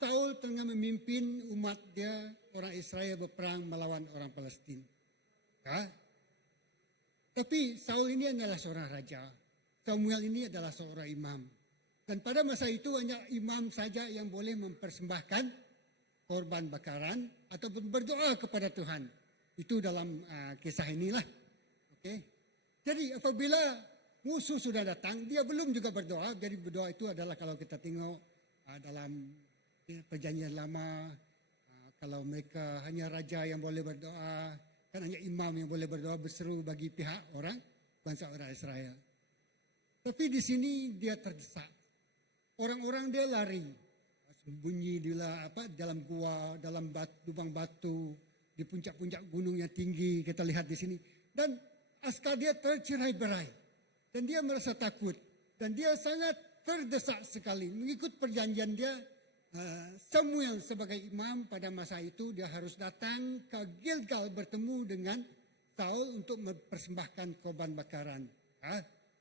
Saul tengah memimpin umat dia, orang Israel berperang melawan orang Palestin. Ya? Tapi Saul ini adalah seorang raja. Samuel ini adalah seorang imam. Dan pada masa itu hanya imam saja yang boleh mempersembahkan korban bakaran ataupun berdoa kepada Tuhan. Itu dalam kisah inilah. Okay? Jadi apabila musuh sudah datang, dia belum juga berdoa. Jadi berdoa itu adalah kalau kita tengok dalam perjanjian lama, kalau mereka hanya raja yang boleh berdoa, kan hanya imam yang boleh berdoa berseru bagi pihak orang, bangsa orang Israel. Tapi di sini dia terdesak. Orang-orang dia lari, sembunyi di dalam gua, dalam lubang batu, di puncak-puncak gunung yang tinggi kita lihat di sini. Dan askar dia tercerai-berai dan dia merasa takut dan dia sangat terdesak sekali mengikut perjanjian dia. Samuel sebagai imam pada masa itu dia harus datang ke Gilgal bertemu dengan Saul untuk mempersembahkan korban bakaran.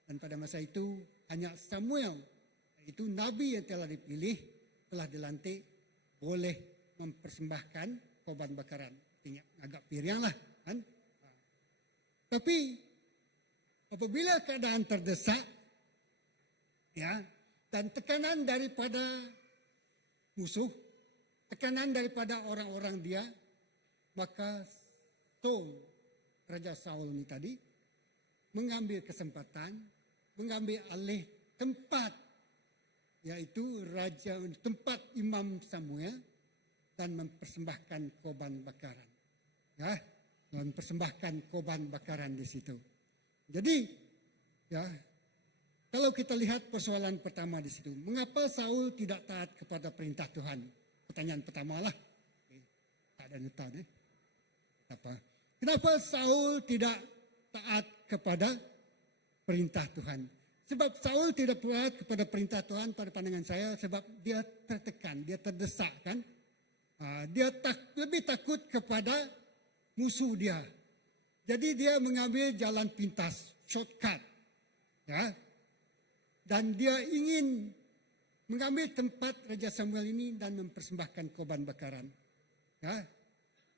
Dan pada masa itu hanya Samuel, itu nabi yang telah dipilih, telah dilantik, boleh mempersembahkan korban bakaran. Artinya agak piring lah kan. Tapi apabila keadaan terdesak, ya, dan tekanan daripada musuh, tekanan daripada orang-orang dia, maka Saul, Raja Saul ini tadi, mengambil kesempatan, mengambil alih tempat, yaitu tempat Imam Samuel, dan mempersembahkan korban bakaran. Ya, mempersembahkan korban bakaran di situ. Jadi, ya, kalau kita lihat persoalan pertama di situ, mengapa Saul tidak taat kepada perintah Tuhan? Pertanyaan pertama lah. Tak ada nota deh. Kenapa Saul tidak taat kepada perintah Tuhan? Sebab Saul tidak taat kepada perintah Tuhan pada pandangan saya sebab dia tertekan, dia terdesak kan. Dia lebih takut kepada musuh dia. Jadi dia mengambil jalan pintas, shortcut. Ya. Dan dia ingin mengambil tempat Raja Samuel ini dan mempersembahkan korban bakaran. Ya,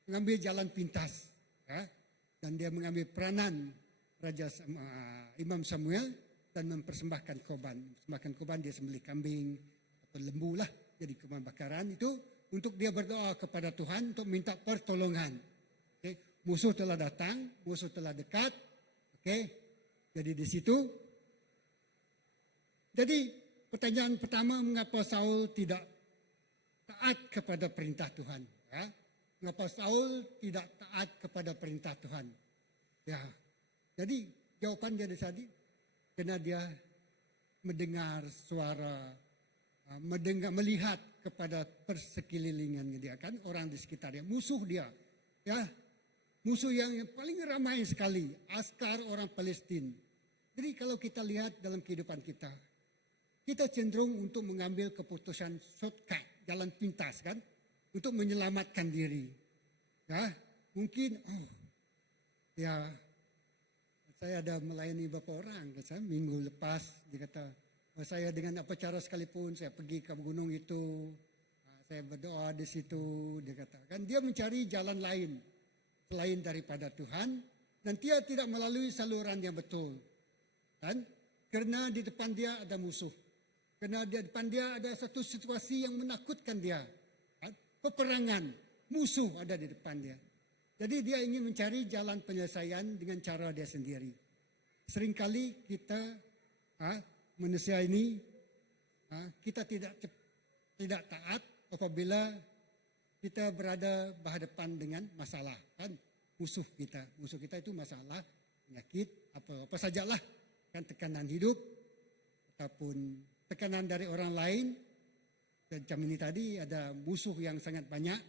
mengambil jalan pintas. Ya, dan dia mengambil peranan Imam Samuel dan mempersembahkan korban. Mempersembahkan korban dia sembelih kambing atau lembu lah jadi korban bakaran itu untuk dia berdoa kepada Tuhan untuk minta pertolongan. Okay. Musuh telah datang, musuh telah dekat. Okay. Jadi di situ. Jadi pertanyaan pertama, mengapa Saul tidak taat kepada perintah Tuhan? Ya? Mengapa Saul tidak taat kepada perintah Tuhan? Ya, jadi jawaban dia tadi, karena dia mendengar suara, melihat kepada persekelilingannya dia kan, orang di sekitarnya, musuh dia, ya, musuh yang paling ramai sekali, askar orang Palestina. Jadi kalau kita lihat dalam kehidupan kita cenderung untuk mengambil keputusan shortcut, jalan pintas kan, untuk menyelamatkan diri. Ya, mungkin, ya, saya ada melayani beberapa orang, saya minggu lepas, dia kata, saya dengan apa cara sekalipun, saya pergi ke gunung itu, saya berdoa di situ, dia kata, kan dia mencari jalan lain, selain daripada Tuhan, dan dia tidak melalui saluran yang betul. Kan? Karena di depan dia ada musuh. Karena di depan dia ada satu situasi yang menakutkan dia. Peperangan, musuh ada di depan dia. Jadi dia ingin mencari jalan penyelesaian dengan cara dia sendiri. Seringkali kita manusia ini kita tidak taat apabila kita berada berhadapan dengan masalah. Kan musuh kita itu masalah, penyakit, apa sajalah. Kan tekanan hidup ataupun tekanan dari orang lain. Dan macam ini tadi ada musuh yang sangat banyak.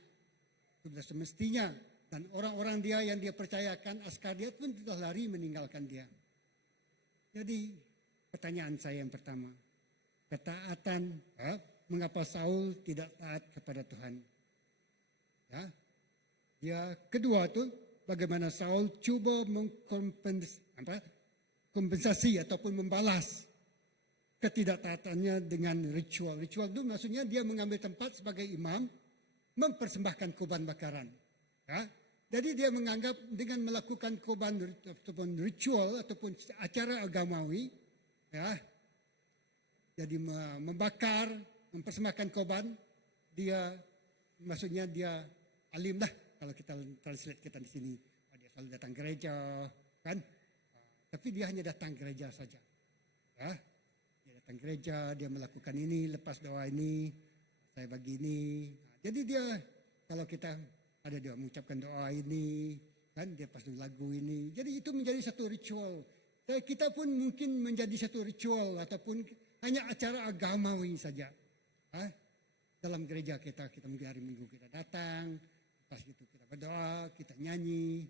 Sudah semestinya. Dan orang-orang dia yang dia percayakan, askar dia pun sudah lari meninggalkan dia. Jadi pertanyaan saya yang pertama. Ketaatan, mengapa Saul tidak taat kepada Tuhan? Ya. Kedua tu, bagaimana Saul cuba kompensasi ataupun membalas ketidaktaatannya dengan ritual. Ritual itu maksudnya dia mengambil tempat sebagai imam, mempersembahkan korban bakaran. Ya. Jadi dia menganggap dengan melakukan korban ataupun ritual ataupun acara agamawi, ya, jadi membakar, mempersembahkan korban, dia maksudnya dia alim lah kalau kita translate kita di sini. Dia selalu datang gereja, kan? Tapi dia hanya datang gereja saja. Ya. Dia datang gereja, dia melakukan ini, lepas doa ini, saya bagi ini. Jadi dia, kalau kita ada dia mengucapkan doa ini, kan dia pasti lagu ini. Jadi itu menjadi satu ritual. Kita pun mungkin menjadi satu ritual ataupun hanya acara agamawi saja. Dalam gereja kita mungkin hari Minggu kita datang, lepas itu kita berdoa, kita nyanyi.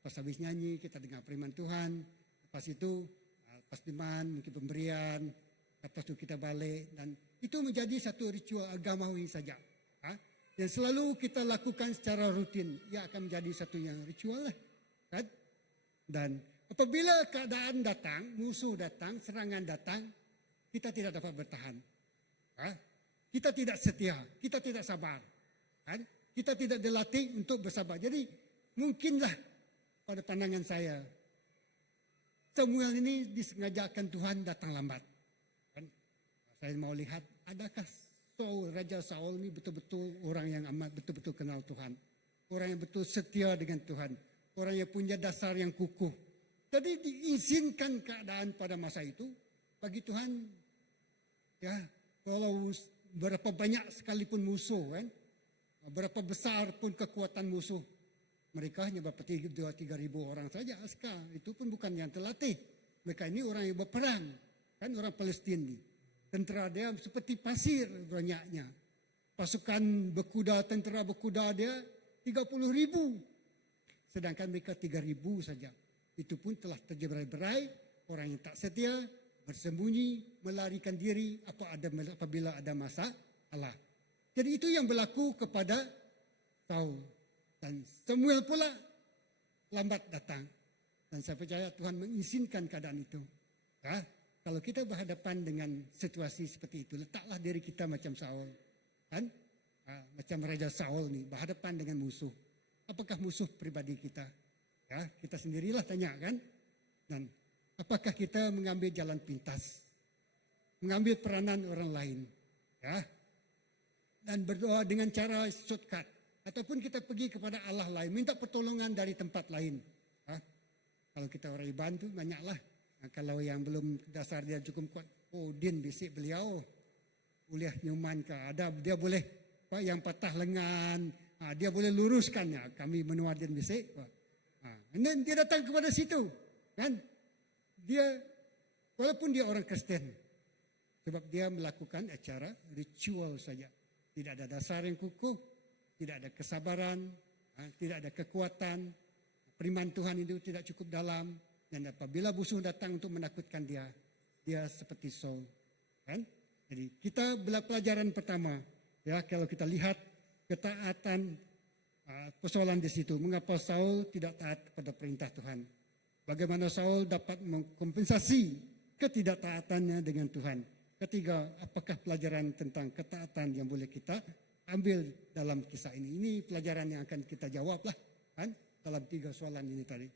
Pas habis nyanyi kita dengar firman Tuhan, lepas itu lepas firman mungkin pemberian, lepas itu kita balik, dan itu menjadi satu ritual agamawi saja. Dan selalu kita lakukan secara rutin, ia akan menjadi satu yang ritual lah. Kan? Dan apabila keadaan datang, musuh datang, serangan datang, kita tidak dapat bertahan. Kita tidak setia, kita tidak sabar. Kan? Kita tidak dilatih untuk bersabar. Jadi mungkinlah pada pandangan saya, Samuel ini disengajakan Tuhan datang lambat. Kan? Saya mau lihat, adakah Raja Saul ini betul-betul orang yang amat betul-betul kenal Tuhan. Orang yang betul setia dengan Tuhan. Orang yang punya dasar yang kukuh. Jadi diizinkan keadaan pada masa itu bagi Tuhan, ya, kalau berapa banyak sekalipun musuh, kan, berapa besar pun kekuatan musuh, mereka hanya berapa 2-3 ribu orang saja askar. Itu pun bukan yang terlatih. Mereka ini orang yang berperang, kan, orang Palestin ini. Tentera dia seperti pasir banyaknya. Pasukan berkuda, tentera berkuda dia 30 ribu. Sedangkan mereka 3 ribu saja. Itu pun telah terjerai-berai, orang yang tak setia, bersembunyi, melarikan diri apabila ada masalah. Jadi itu yang berlaku kepada Saul. Dan Samuel pula lambat datang. Dan saya percaya Tuhan mengizinkan keadaan itu. Ya, kalau kita berhadapan dengan situasi seperti itu, letaklah diri kita macam Saul. Kan? Macam Raja Saul nih, berhadapan dengan musuh. Apakah musuh pribadi kita? Ya, kita sendirilah tanya, kan? Dan apakah kita mengambil jalan pintas? Mengambil peranan orang lain? Ya. Dan berdoa dengan cara shortcut. Ataupun kita pergi kepada Allah lain, minta pertolongan dari tempat lain. Ya. Kalau kita orang Iban tu banyaklah. Kalau yang belum dasar dia cukup kuat, Din bisik beliau. Boleh nyuman ke, ada dia boleh yang patah lengan, dia boleh luruskan. Ya. Kami menua Din bisik. Dan dia datang kepada situ. Kan? Dia, walaupun dia orang Kristen, sebab dia melakukan acara ritual saja. Tidak ada dasar yang kukuh, tidak ada kesabaran, tidak ada kekuatan. Firman Tuhan itu tidak cukup dalam. Dan apabila musuh datang untuk menakutkan dia, dia seperti Saul. Kan? Jadi kita pelajaran pertama, ya, kalau kita lihat ketaatan, persoalan di situ. Mengapa Saul tidak taat kepada perintah Tuhan? Bagaimana Saul dapat mengkompensasi ketidaktaatannya dengan Tuhan? Ketiga, apakah pelajaran tentang ketaatan yang boleh kita ambil dalam kisah ini? Ini pelajaran yang akan kita jawablah, kan, dalam 3 soalan ini tadi.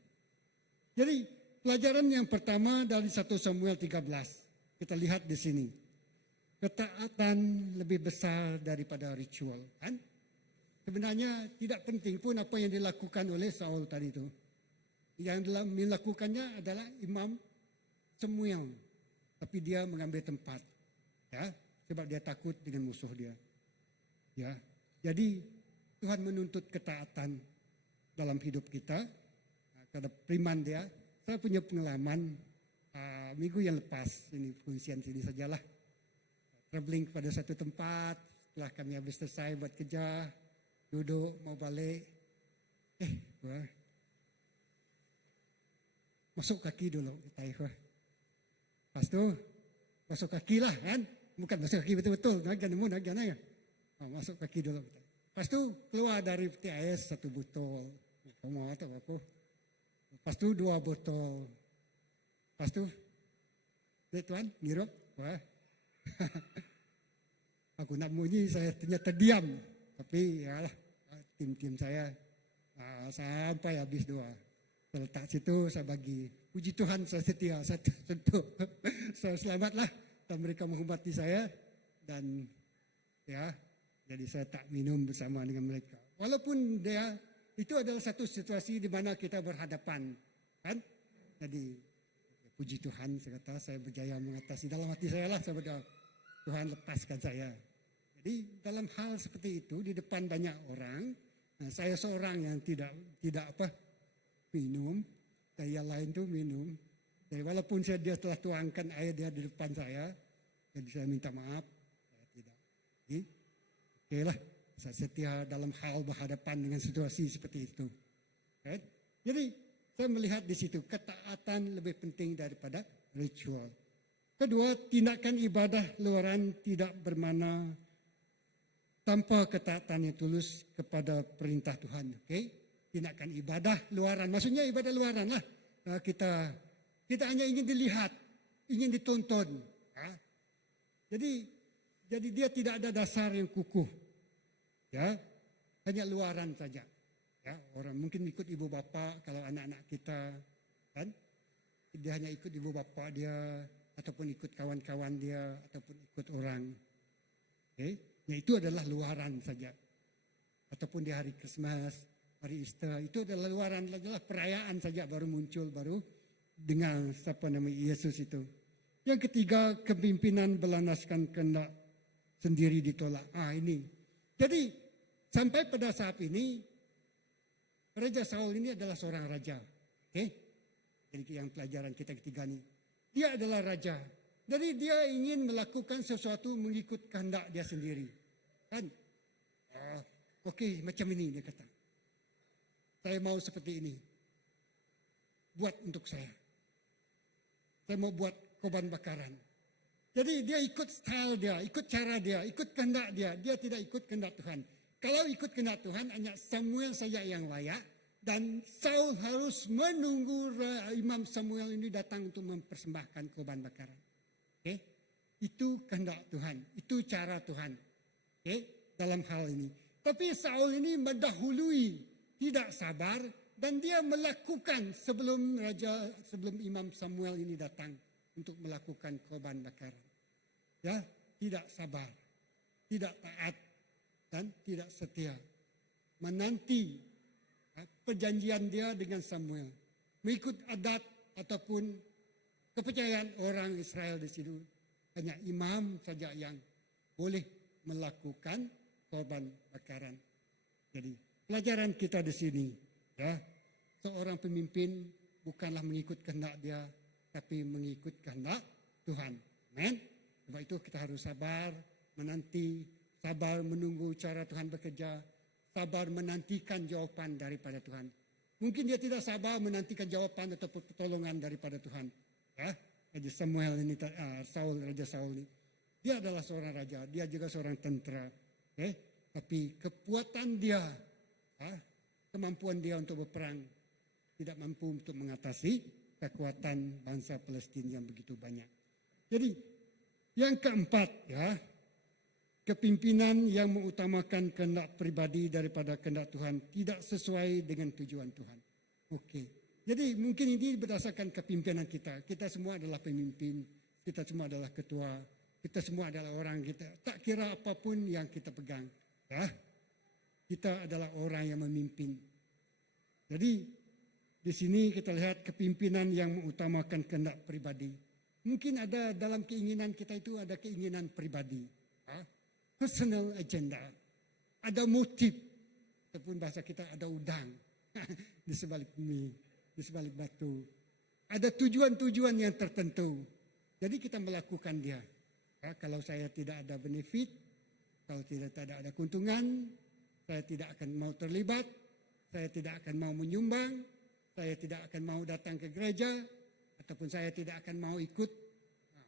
Jadi pelajaran yang pertama dari 1 Samuel 13, kita lihat di sini. Ketaatan lebih besar daripada ritual, kan? Sebenarnya tidak penting pun apa yang dilakukan oleh Saul tadi itu. Yang dilakukannya adalah Imam Samuel. Tapi dia mengambil tempat. Ya, sebab dia takut dengan musuh dia. Ya, jadi Tuhan menuntut ketaatan dalam hidup kita. Karena firman dia, saya punya pengalaman minggu yang lepas, ini fungsian sini sajalah. Traveling kepada satu tempat, setelah kami habis selesai buat kerja, duduk mau balik, masuk kaki dulu kita. Lepas tu masuk kaki lah, kan, bukan masuk kaki betul-betul, naga. Masuk kaki dulu. Lepas tu keluar dari peti air 1 botol, mau atau aku. Lepas tu 2 botol. Lepas tu, tuan, ngirup, aku nak bunyi, saya ternyata diam. Tapi ya lah, tim saya sampai habis 2. Letak situ saya bagi. Puji Tuhan saya setia, saya tentu. Saya selamatlah dan mereka menghormati saya. Dan ya, jadi saya tak minum bersama dengan mereka. Walaupun dia, itu adalah satu situasi di mana kita berhadapan. Kan? Jadi puji Tuhan, saya kata saya berjaya mengatasi. Dalam hati saya lah, saya berdoa, Tuhan lepaskan saya. Jadi dalam hal seperti itu di depan banyak orang, saya seorang yang tidak minum, dan yang lain tu minum. Jadi walaupun dia telah tuangkan air dia di depan saya, jadi saya minta maaf, saya tidak. Jadi, okeylah, saya setia dalam hal berhadapan dengan situasi seperti itu. Right? Jadi Saya melihat di situ ketaatan lebih penting daripada ritual. Kedua, tindakan ibadah luaran tidak bermakna tanpa ketaatan yang tulus kepada perintah Tuhan. Okay? Tindakan ibadah luaran, maksudnya ibadah luaran lah. Kita hanya ingin dilihat, ingin ditonton. Jadi dia tidak ada dasar yang kukuh. Ya, hanya luaran saja. Ya, orang mungkin ikut ibu bapa kalau anak-anak kita, kan? Dia hanya ikut ibu bapa dia, ataupun ikut kawan-kawan dia, ataupun ikut orang. Okay? Ya, itu adalah luaran saja. Ataupun di hari Christmas, hari Easter, itu adalah luaran, adalah perayaan saja baru muncul, baru dengan siapa nama Yesus itu. Yang ketiga, kepimpinan berlandaskan kehendak sendiri ditolak. Ini. Jadi sampai pada saat ini Raja Saul ini adalah seorang raja. Okay? Jadi yang pelajaran kita ketiga ni. Dia adalah raja. Jadi dia ingin melakukan sesuatu mengikut kehendak dia sendiri. Kan? Okey, macam ini dia kata. Saya mau seperti ini. Buat untuk saya. Saya mau buat korban bakaran. Jadi dia ikut style dia, ikut cara dia, ikut kehendak dia. Dia tidak ikut kehendak Tuhan. Kalau ikut kehendak Tuhan, hanya Samuel saja yang layak. Dan Saul harus menunggu Imam Samuel ini datang untuk mempersembahkan korban bakaran. Okay? Itu kehendak Tuhan. Itu cara Tuhan. Okay? Dalam hal ini. Tapi Saul ini mendahului, tidak sabar. Dan dia melakukan sebelum Imam Samuel ini datang untuk melakukan korban bakaran. Ya, tidak sabar, tidak taat, dan tidak setia. Menanti perjanjian dia dengan Samuel. Mengikut adat ataupun kepercayaan orang Israel di situ. Hanya imam saja yang boleh melakukan korban bakaran. Jadi pelajaran kita di sini, ya, seorang pemimpin bukanlah mengikut kehendak dia, tapi mengikut kehendak Tuhan. Amen. Sebab itu kita harus sabar, menanti, sabar menunggu cara Tuhan bekerja, sabar menantikan jawapan daripada Tuhan. Mungkin dia tidak sabar menantikan jawapan ataupun pertolongan daripada Tuhan. Ya, Raja Samuel ini, Raja Saul ini, dia adalah seorang raja, dia juga seorang tentera. Okay? Tapi kekuatan dia, kemampuan dia untuk berperang tidak mampu untuk mengatasi kekuatan bangsa Palestin yang begitu banyak. Jadi yang keempat, ya, kepimpinan yang mengutamakan kehendak pribadi daripada kehendak Tuhan tidak sesuai dengan tujuan Tuhan. Okey. Jadi mungkin ini berdasarkan kepimpinan kita. Kita semua adalah pemimpin, kita semua adalah ketua, kita semua adalah orang kita. Tak kira apapun yang kita pegang, ya. Kita adalah orang yang memimpin. Jadi di sini kita lihat kepimpinan yang mengutamakan kehendak pribadi. Mungkin ada dalam keinginan kita itu ada keinginan pribadi. Personal agenda. Ada motif. Ataupun bahasa kita ada udang. Di sebalik bumi. Di sebalik batu. Ada tujuan-tujuan yang tertentu. Jadi kita melakukan dia. Kalau saya tidak ada benefit. Kalau tidak ada keuntungan. Saya tidak akan mau terlibat. Saya tidak akan mau menyumbang. Saya tidak akan mau datang ke gereja. Ataupun saya tidak akan mau ikut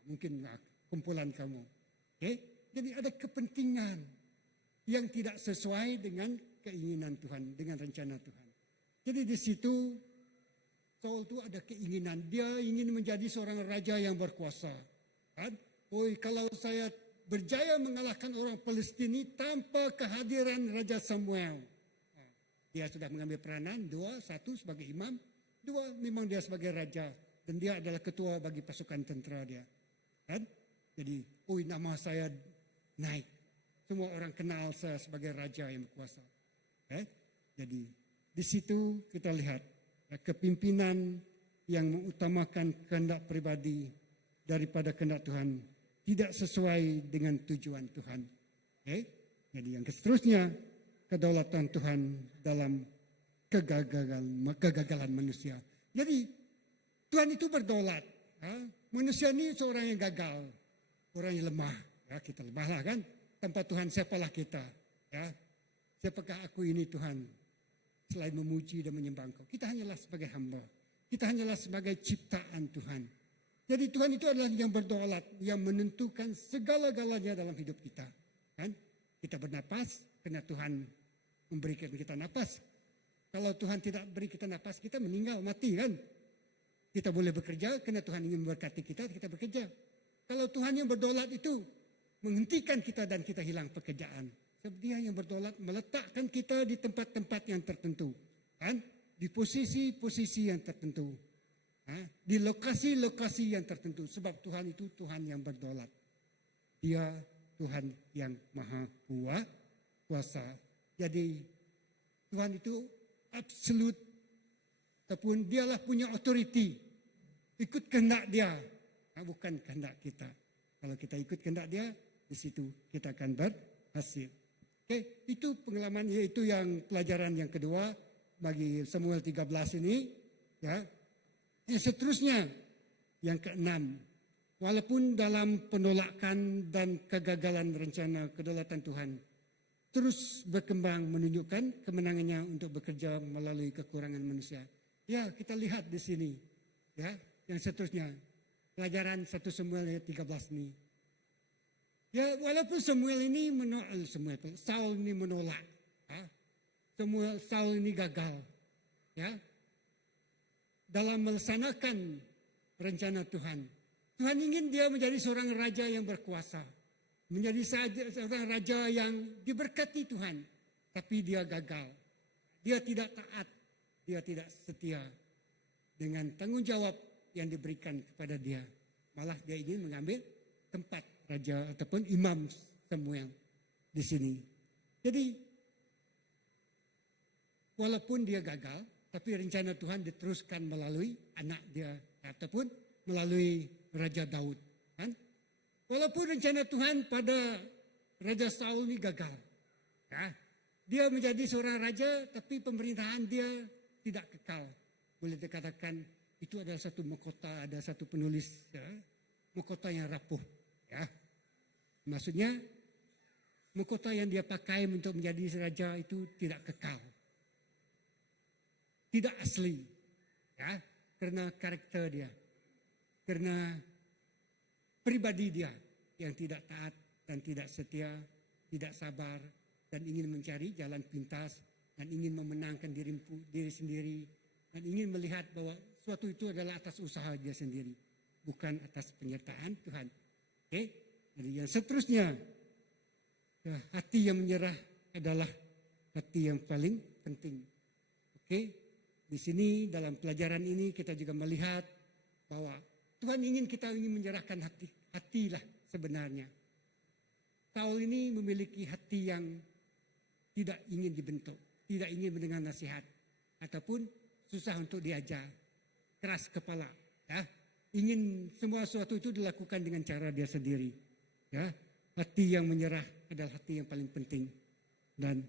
mungkin kumpulan kamu. Okay? Jadi ada kepentingan yang tidak sesuai dengan keinginan Tuhan, dengan rencana Tuhan. Jadi di situ Saul itu ada keinginan, dia ingin menjadi seorang raja yang berkuasa. Kan? Kalau saya berjaya mengalahkan orang Palestin tanpa kehadiran Raja Samuel. Dia sudah mengambil peranan, 2, 1 sebagai imam, 2 memang dia sebagai raja. Dan dia adalah ketua bagi pasukan tentera dia. Kan? Jadi, nama saya naik. Semua orang kenal saya sebagai raja yang berkuasa. Kan? Jadi, di situ kita lihat kepimpinan yang mengutamakan kehendak pribadi daripada kehendak Tuhan tidak sesuai dengan tujuan Tuhan. Okay? Jadi yang seterusnya, kedaulatan Tuhan dalam kegagalan manusia. Jadi Tuhan itu berdaulat. Manusia ini seorang yang gagal, orang yang lemah. Ya, kita lemahlah kan. Tanpa Tuhan siapalah kita? Ya, siapakah aku ini Tuhan? Selain memuji dan menyembah Engkau, kita hanyalah sebagai hamba. Kita hanyalah sebagai ciptaan Tuhan. Jadi Tuhan itu adalah yang berdaulat, yang menentukan segala-galanya dalam hidup kita. Kan? Kita bernapas karena Tuhan memberikan kita napas. Kalau Tuhan tidak beri kita napas, kita meninggal, mati kan. Kita boleh bekerja karena Tuhan ingin memberkati kita, kita bekerja. Kalau Tuhan yang berdaulat itu menghentikan kita dan kita hilang pekerjaan. Sebab Dia yang berdaulat meletakkan kita di tempat-tempat yang tertentu. Kan? Di posisi-posisi yang tertentu. Di lokasi-lokasi yang tertentu. Sebab Tuhan itu Tuhan yang berdaulat. Dia Tuhan yang maha kuasa. Jadi Tuhan itu absolut. Ataupun dialah punya authority. Ikut kehendak Dia. Bukan kehendak kita. Kalau kita ikut kehendak Dia, di situ kita akan berhasil. Oke, itu pengalaman, yaitu yang pelajaran yang kedua bagi Samuel 13 ini. Ya. Yang seterusnya, yang keenam. Walaupun dalam penolakan dan kegagalan rencana kedaulatan Tuhan, terus berkembang menunjukkan kemenangannya untuk bekerja melalui kekurangan manusia. Ya, kita lihat di sini. Ya, yang seterusnya. Pelajaran 1 Samuel ayat 13 ini. Ya, walaupun Saul ini menolak. Ya, Saul ini gagal. Ya, dalam melaksanakan rencana Tuhan. Tuhan ingin dia menjadi seorang raja yang berkuasa. Menjadi seorang raja yang diberkati Tuhan. Tapi dia gagal. Dia tidak taat. Dia tidak setia dengan tanggung jawab yang diberikan kepada dia. Malah dia ingin mengambil tempat raja ataupun imam Samuel di sini. Jadi walaupun dia gagal, tapi rencana Tuhan diteruskan melalui anak dia ataupun melalui Raja Daud. Kan? Walaupun rencana Tuhan pada Raja Saul ini gagal. Ya, dia menjadi seorang raja tapi pemerintahan dia tidak kekal. Boleh dikatakan itu adalah satu mahkota, ada satu penulis, ya, mahkota yang rapuh. Ya. Maksudnya mahkota yang dia pakai untuk menjadi raja itu tidak kekal. Tidak asli. Ya, karena karakter dia. Karena pribadi dia yang tidak taat dan tidak setia, tidak sabar dan ingin mencari jalan pintas dan ingin memenangkan diri sendiri dan ingin melihat bahwa suatu itu adalah atas usaha dia sendiri, bukan atas penyertaan Tuhan. Oke, jadi yang seterusnya, hati yang menyerah adalah hati yang paling penting. Oke, di sini dalam pelajaran ini kita juga melihat bahwa Tuhan ingin kita menyerahkan hatilah sebenarnya. Saul ini memiliki hati yang tidak ingin dibentuk, tidak ingin mendengar nasihat, ataupun susah untuk diajar. Keras kepala, ya, ingin semua sesuatu itu dilakukan dengan cara dia sendiri, ya. Hati yang menyerah adalah hati yang paling penting. Dan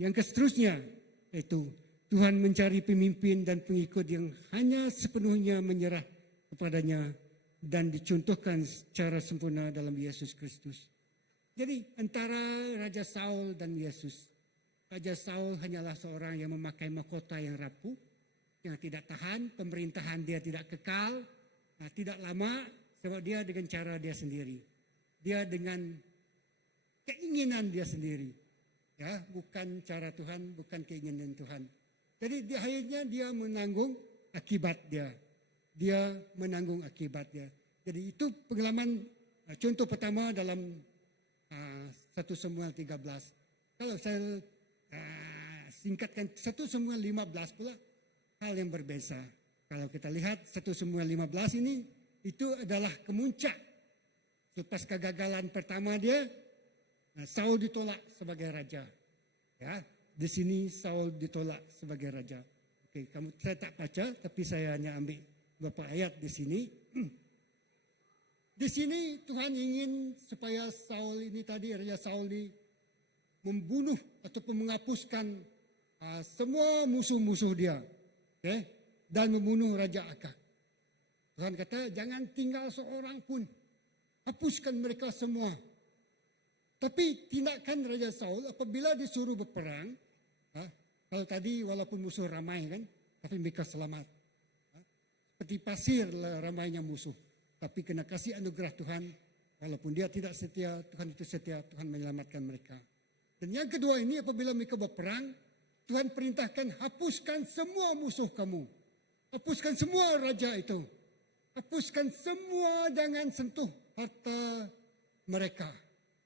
yang seterusnya yaitu Tuhan mencari pemimpin dan pengikut yang hanya sepenuhnya menyerah kepadanya dan dicontohkan secara sempurna dalam Yesus Kristus. Jadi antara Raja Saul dan Yesus, Raja Saul hanyalah seorang yang memakai mahkota yang rapuh, yang tidak tahan, pemerintahan dia tidak kekal, tidak lama, sebab dia dengan cara dia sendiri. Dia dengan keinginan dia sendiri. Ya, bukan cara Tuhan, bukan keinginan Tuhan. Jadi akhirnya dia menanggung akibat dia. Dia menanggung akibat dia. Jadi itu pengalaman contoh pertama dalam 1 Samuel 13. Kalau saya singkatkan 1 Samuel 15 pula, hal yang berbeza. Kalau kita lihat 1 Samuel 15 ini, itu adalah kemuncak. Lepas kegagalan pertama dia, Saul ditolak sebagai raja. Ya, di sini Saul ditolak sebagai raja. Oke, saya tak baca, tapi saya hanya ambil beberapa ayat di sini. Di sini Tuhan ingin supaya Saul ini tadi, Raja Saul ini membunuh ataupun menghapuskan semua musuh-musuh dia. Okay? Dan membunuh Raja Agag. Tuhan kata jangan tinggal seorang pun. Hapuskan mereka semua. Tapi tindakan Raja Saul apabila disuruh berperang. Kalau tadi walaupun musuh ramai kan. Tapi mereka selamat. seperti pasir ramainya musuh. Tapi kena kasih anugerah Tuhan, walaupun dia tidak setia, Tuhan itu setia, Tuhan menyelamatkan mereka. Dan yang kedua ini, apabila mereka berperang, Tuhan perintahkan hapuskan semua musuh kamu. Hapuskan semua raja itu. Hapuskan semua, jangan sentuh harta mereka.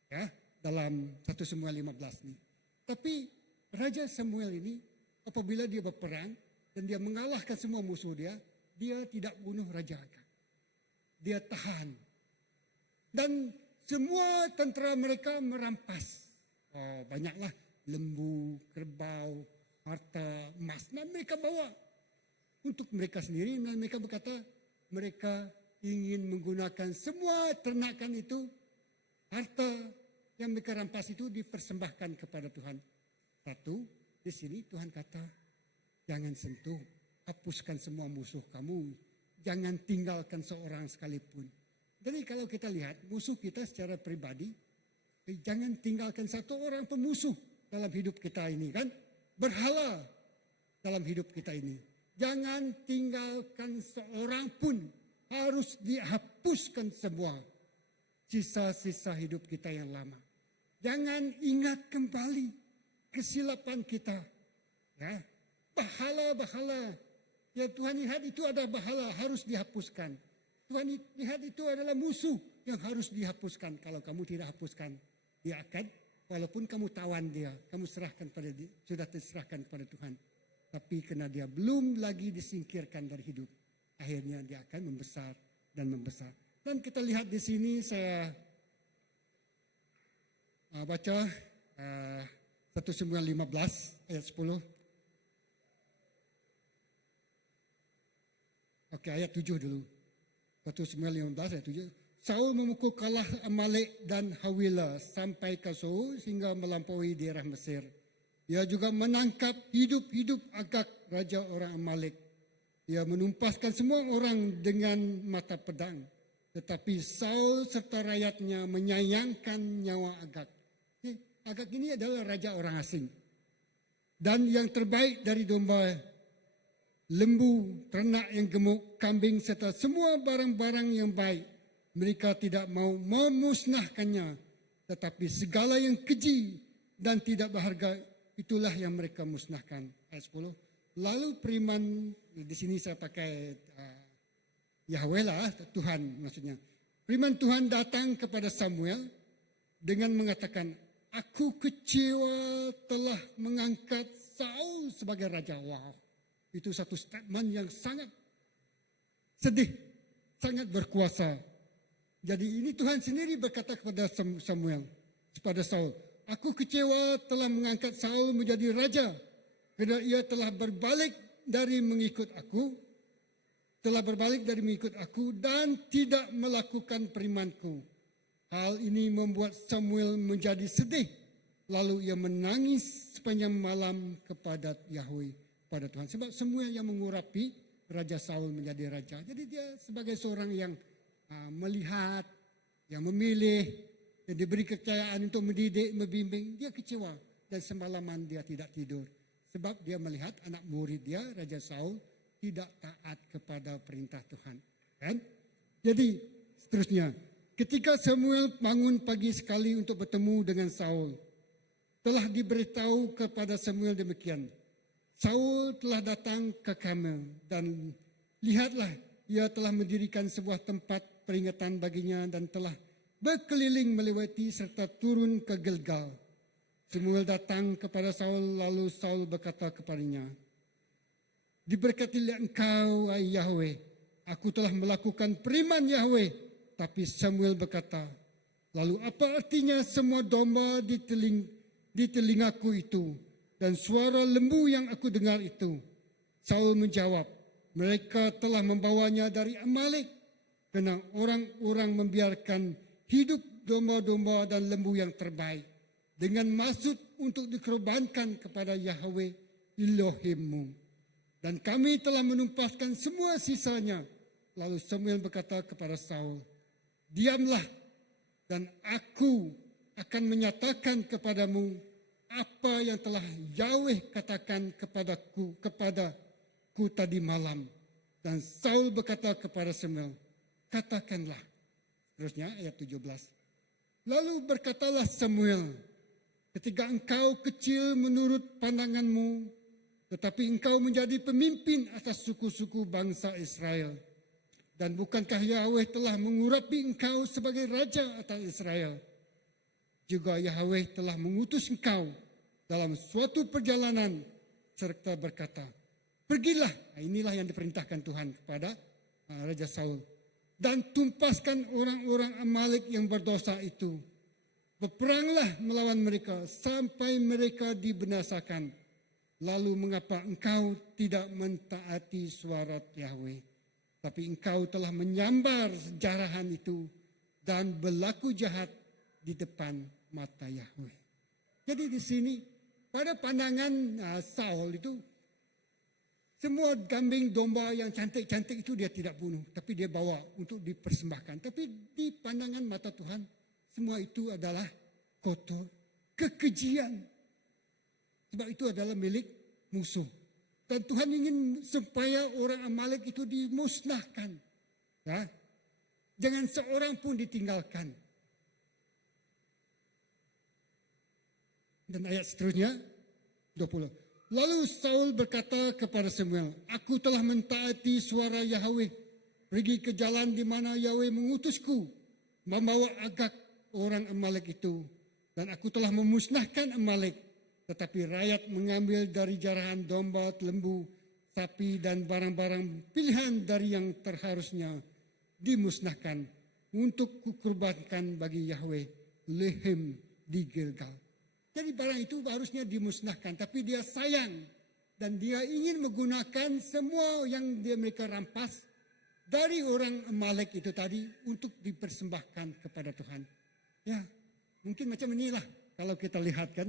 Ya, dalam 1 Samuel 15 ini. Tapi Raja Samuel ini apabila dia berperang dan dia mengalahkan semua musuh dia tidak bunuh Raja Agag. Dia tahan. Dan semua tentera mereka merampas. Banyaklah lembu, kerbau, harta, emas. Dan mereka bawa untuk mereka sendiri. Dan mereka berkata mereka ingin menggunakan semua ternakan itu, harta yang mereka rampas itu dipersembahkan kepada Tuhan. Satu, di sini Tuhan kata, jangan sentuh, hapuskan semua musuh kamu, jangan tinggalkan seorang sekalipun. Jadi kalau kita lihat musuh kita secara pribadi, jangan tinggalkan satu orang pun musuh dalam hidup kita ini kan. Berhala dalam hidup kita ini. Jangan tinggalkan seorang pun, harus dihapuskan semua sisa-sisa hidup kita yang lama. Jangan ingat kembali kesilapan kita. Ya, bahala-bahala. Ya Tuhan lihat itu ada bahala, harus dihapuskan. Tuhan lihat itu adalah musuh yang harus dihapuskan. Kalau kamu tidak hapuskan, dia akan, walaupun kamu tawan dia, kamu serahkan pada dia, sudah diserahkan kepada Tuhan. Tapi karena dia belum lagi disingkirkan dari hidup, akhirnya dia akan membesar dan membesar. Dan kita lihat di sini saya baca 1 Samuel 15 ayat 10. Oke, ayat 7 dulu. 1 Samuel 15 ayat 7. Saul memukul kalah Amalek dan Hawila sampai ke Sur sehingga melampaui daerah Mesir. Dia juga menangkap hidup-hidup Agag, raja orang Amalek. Dia menumpaskan semua orang dengan mata pedang. Tetapi Saul serta rakyatnya menyayangkan nyawa Agag. Agag ini adalah raja orang asing. Dan yang terbaik dari domba, lembu, ternak yang gemuk, kambing serta semua barang-barang yang baik, mereka tidak mau memusnahkannya. Tetapi segala yang keji dan tidak berharga, itulah yang mereka musnahkan. Ayat 10. Lalu firman, di sini saya pakai Yahweh lah, Tuhan maksudnya. Firman Tuhan datang kepada Samuel dengan mengatakan, aku kecewa telah mengangkat Saul sebagai raja. Wow, itu satu statement yang sangat sedih, sangat berkuasa. Jadi ini Tuhan sendiri berkata kepada Samuel, kepada Saul, aku kecewa telah mengangkat Saul menjadi raja, kerana ia telah berbalik dari mengikut aku, dan tidak melakukan firman-Ku. Hal ini membuat Samuel menjadi sedih. Lalu ia menangis sepanjang malam kepada Yahweh, pada Tuhan. Sebab Samuel yang mengurapi Raja Saul menjadi raja. Jadi dia sebagai seorang yang melihat, yang memilih, yang diberi kepercayaan untuk mendidik, membimbing, dia kecewa. Dan semalaman dia tidak tidur. Sebab dia melihat anak murid dia, Raja Saul, tidak taat kepada perintah Tuhan. Kan? Jadi seterusnya, ketika Samuel bangun pagi sekali untuk bertemu dengan Saul, telah diberitahu kepada Samuel demikian. Saul telah datang ke Karmel dan lihatlah, ia telah mendirikan sebuah tempat peringatan baginya dan telah berkeliling melewati serta turun ke Gilgal. Samuel datang kepada Saul, lalu Saul berkata kepadanya, diberkatilah engkau, hai Yahweh, aku telah melakukan firman Yahweh. Tapi Samuel berkata, lalu apa artinya semua domba di telingaku itu dan suara lembu yang aku dengar itu? Saul menjawab, mereka telah membawanya dari Amalek, karena orang-orang membiarkan hidup domba-domba dan lembu yang terbaik dengan maksud untuk dikorbankan kepada Yahweh Elohimmu. Dan kami telah menumpaskan semua sisanya. Lalu Samuel berkata kepada Saul, diamlah dan aku akan menyatakan kepadamu apa yang telah Yahweh katakan kepadaku tadi malam. Dan Saul berkata kepada Samuel, katakanlah. Terusnya ayat 17. Lalu berkatalah Samuel, ketika engkau kecil menurut pandanganmu, tetapi engkau menjadi pemimpin atas suku-suku bangsa Israel. Dan bukankah Yahweh telah mengurapi engkau sebagai raja atas Israel? Juga Yahweh telah mengutus engkau dalam suatu perjalanan serta berkata, pergilah. Inilah yang diperintahkan Tuhan kepada Raja Saul. Dan tumpaskan orang-orang Amalek yang berdosa itu. Berperanglah melawan mereka sampai mereka dibinasakan. Lalu mengapa engkau tidak mentaati suara Yahweh? Tapi engkau telah menyambar sejarahan itu dan berlaku jahat di depan mata Yahweh. Jadi di sini pada pandangan Saul itu, semua kambing domba yang cantik-cantik itu dia tidak bunuh, tapi dia bawa untuk dipersembahkan. Tapi di pandangan mata Tuhan, semua itu adalah kotor, kekejian. Sebab itu adalah milik musuh. Dan Tuhan ingin supaya orang Amalek itu dimusnahkan. Ya. Jangan seorang pun ditinggalkan. Dan ayat seterusnya, 20. Lalu Saul berkata kepada Samuel, aku telah mentaati suara Yahweh, pergi ke jalan di mana Yahweh mengutusku, membawa Agag orang Amalek itu. Dan aku telah memusnahkan Amalek. Tetapi rakyat mengambil dari jarahan domba, lembu, sapi dan barang-barang pilihan dari yang terharusnya dimusnahkan untuk kukurbankan bagi Yahweh lehem di Gilgal. Jadi barang itu harusnya dimusnahkan, tapi dia sayang dan dia ingin menggunakan semua yang mereka rampas dari orang Amalek itu tadi untuk dipersembahkan kepada Tuhan. Ya, mungkin macam inilah kalau kita lihat kan.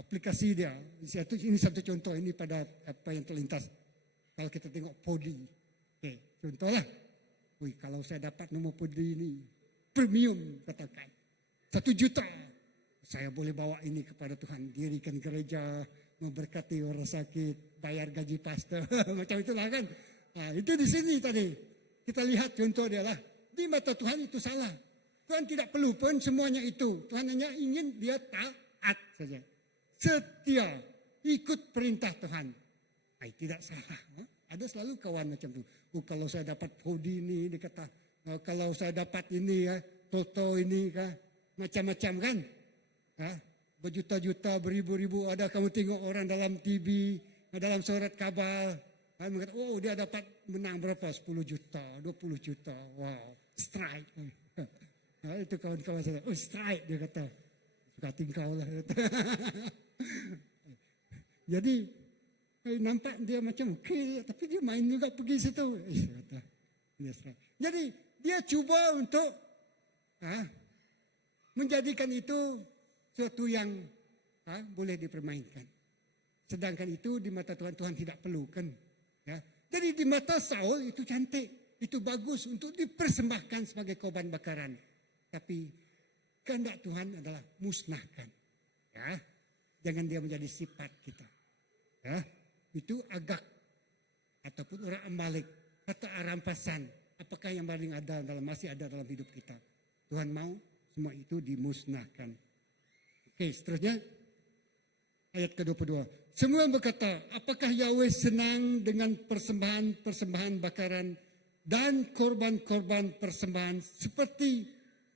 Aplikasi dia. Ini satu contoh ini pada apa yang terlintas. Kalau kita tengok podi. Okay, contohlah. Kalau saya dapat nombor podi ini. Premium katakan. 1 juta. Saya boleh bawa ini kepada Tuhan. Dirikan gereja. Memberkati orang sakit. Bayar gaji pastor. Macam itulah kan. Itu di sini tadi. Kita lihat contoh dia lah. Di mata Tuhan itu salah. Tuhan tidak perlu pun semuanya itu. Tuhan hanya ingin dia taat saja. Setia, ikut perintah Tuhan. Tidak salah. Ada selalu kawan macam itu. Kalau saya dapat podi ini, dia kata, kalau saya dapat ini ya, toto ini kah, macam-macam kan. Berjuta-juta, beribu-ribu, ada kamu tengok orang dalam TV, dalam surat kabar. Mengatakan, oh dia dapat menang berapa? 10 juta, 20 juta. Wow, strike. Itu kawan-kawan saya, oh strike dia kata. Suka tingkau lah. Jadi nampak dia macam okey, tapi dia main juga pergi situ. Jadi dia cuba untuk menjadikan itu sesuatu yang boleh dipermainkan. Sedangkan itu di mata Tuhan, Tuhan tidak perlukan. Ya. Jadi di mata Saul itu cantik, itu bagus untuk dipersembahkan sebagai korban bakaran. Tapi kehendak Tuhan adalah musnahkan. Ya. Jangan dia menjadi sifat kita. Ya. Itu Agag ataupun orang Amalek atau rampasan. Apakah yang paling ada masih ada dalam hidup kita? Tuhan mau semua itu dimusnahkan. Oke, seterusnya ayat ke-22. Semua berkata, apakah Yahweh senang dengan persembahan bakaran dan korban-korban persembahan seperti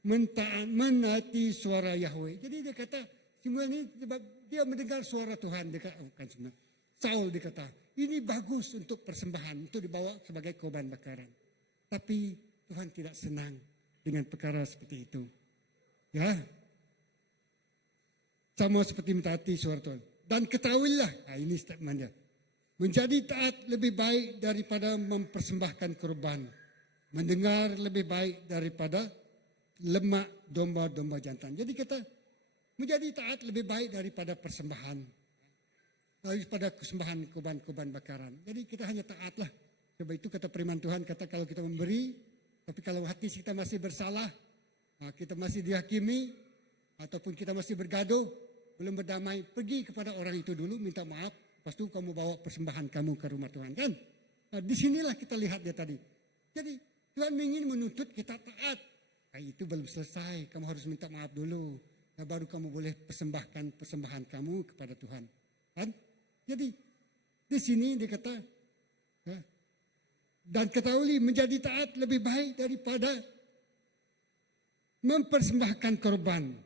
menaati suara Yahweh. Jadi dia kata, semua ini dia mendengar suara Tuhan. Dia kata, bukan semua. Saul dia kata, ini bagus untuk persembahan, untuk dibawa sebagai korban bakaran. Tapi Tuhan tidak senang dengan perkara seperti itu. Ya, sama seperti mentaati suara Tuhan. Dan ketahuilah, ini statement dia. Menjadi taat lebih baik daripada mempersembahkan korban. Mendengar lebih baik daripada lemak domba-domba jantan. Jadi kata, menjadi taat lebih baik daripada persembahan. Daripada kesembahan korban-korban bakaran. Jadi kita hanya taatlah. Sebab itu kata firman Tuhan, kata kalau kita memberi, tapi kalau hati kita masih bersalah, kita masih dihakimi, ataupun kita masih bergaduh, belum berdamai, pergi kepada orang itu dulu, minta maaf, lepas itu kamu bawa persembahan kamu ke rumah Tuhan, kan? Nah, disinilah kita lihat dia tadi. Jadi Tuhan ingin menuntut kita taat. Nah, itu belum selesai. Kamu harus minta maaf dulu. Nah, baru kamu boleh persembahkan persembahan kamu kepada Tuhan. Kan? Jadi di sini dia kata, ya, dan ketahui menjadi taat lebih baik daripada mempersembahkan korban.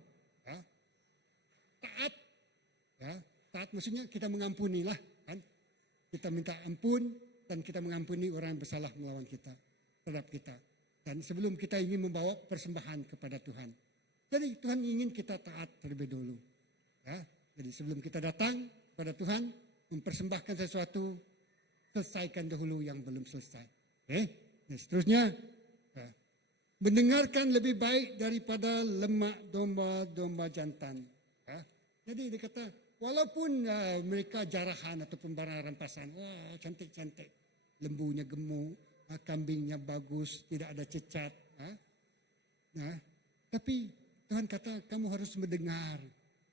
Ya. Taat, ya, taat maksudnya kita mengampunilah, kan? Kita minta ampun dan kita mengampuni orang yang bersalah melawan kita, terhadap kita. Dan sebelum kita ingin membawa persembahan kepada Tuhan. Jadi Tuhan ingin kita taat terlebih dulu. Ya. Jadi sebelum kita datang kepada Tuhan, mempersembahkan sesuatu, selesaikan dahulu yang belum selesai. Okay? Dan seterusnya, ya, mendengarkan lebih baik daripada lemak domba-domba jantan. Ya. Jadi dia kata, walaupun mereka jarahan ataupun barang rampasan, wah cantik-cantik, lembunya gemuk, kambingnya bagus, tidak ada cacat. Nah, tapi Tuhan kata kamu harus mendengar.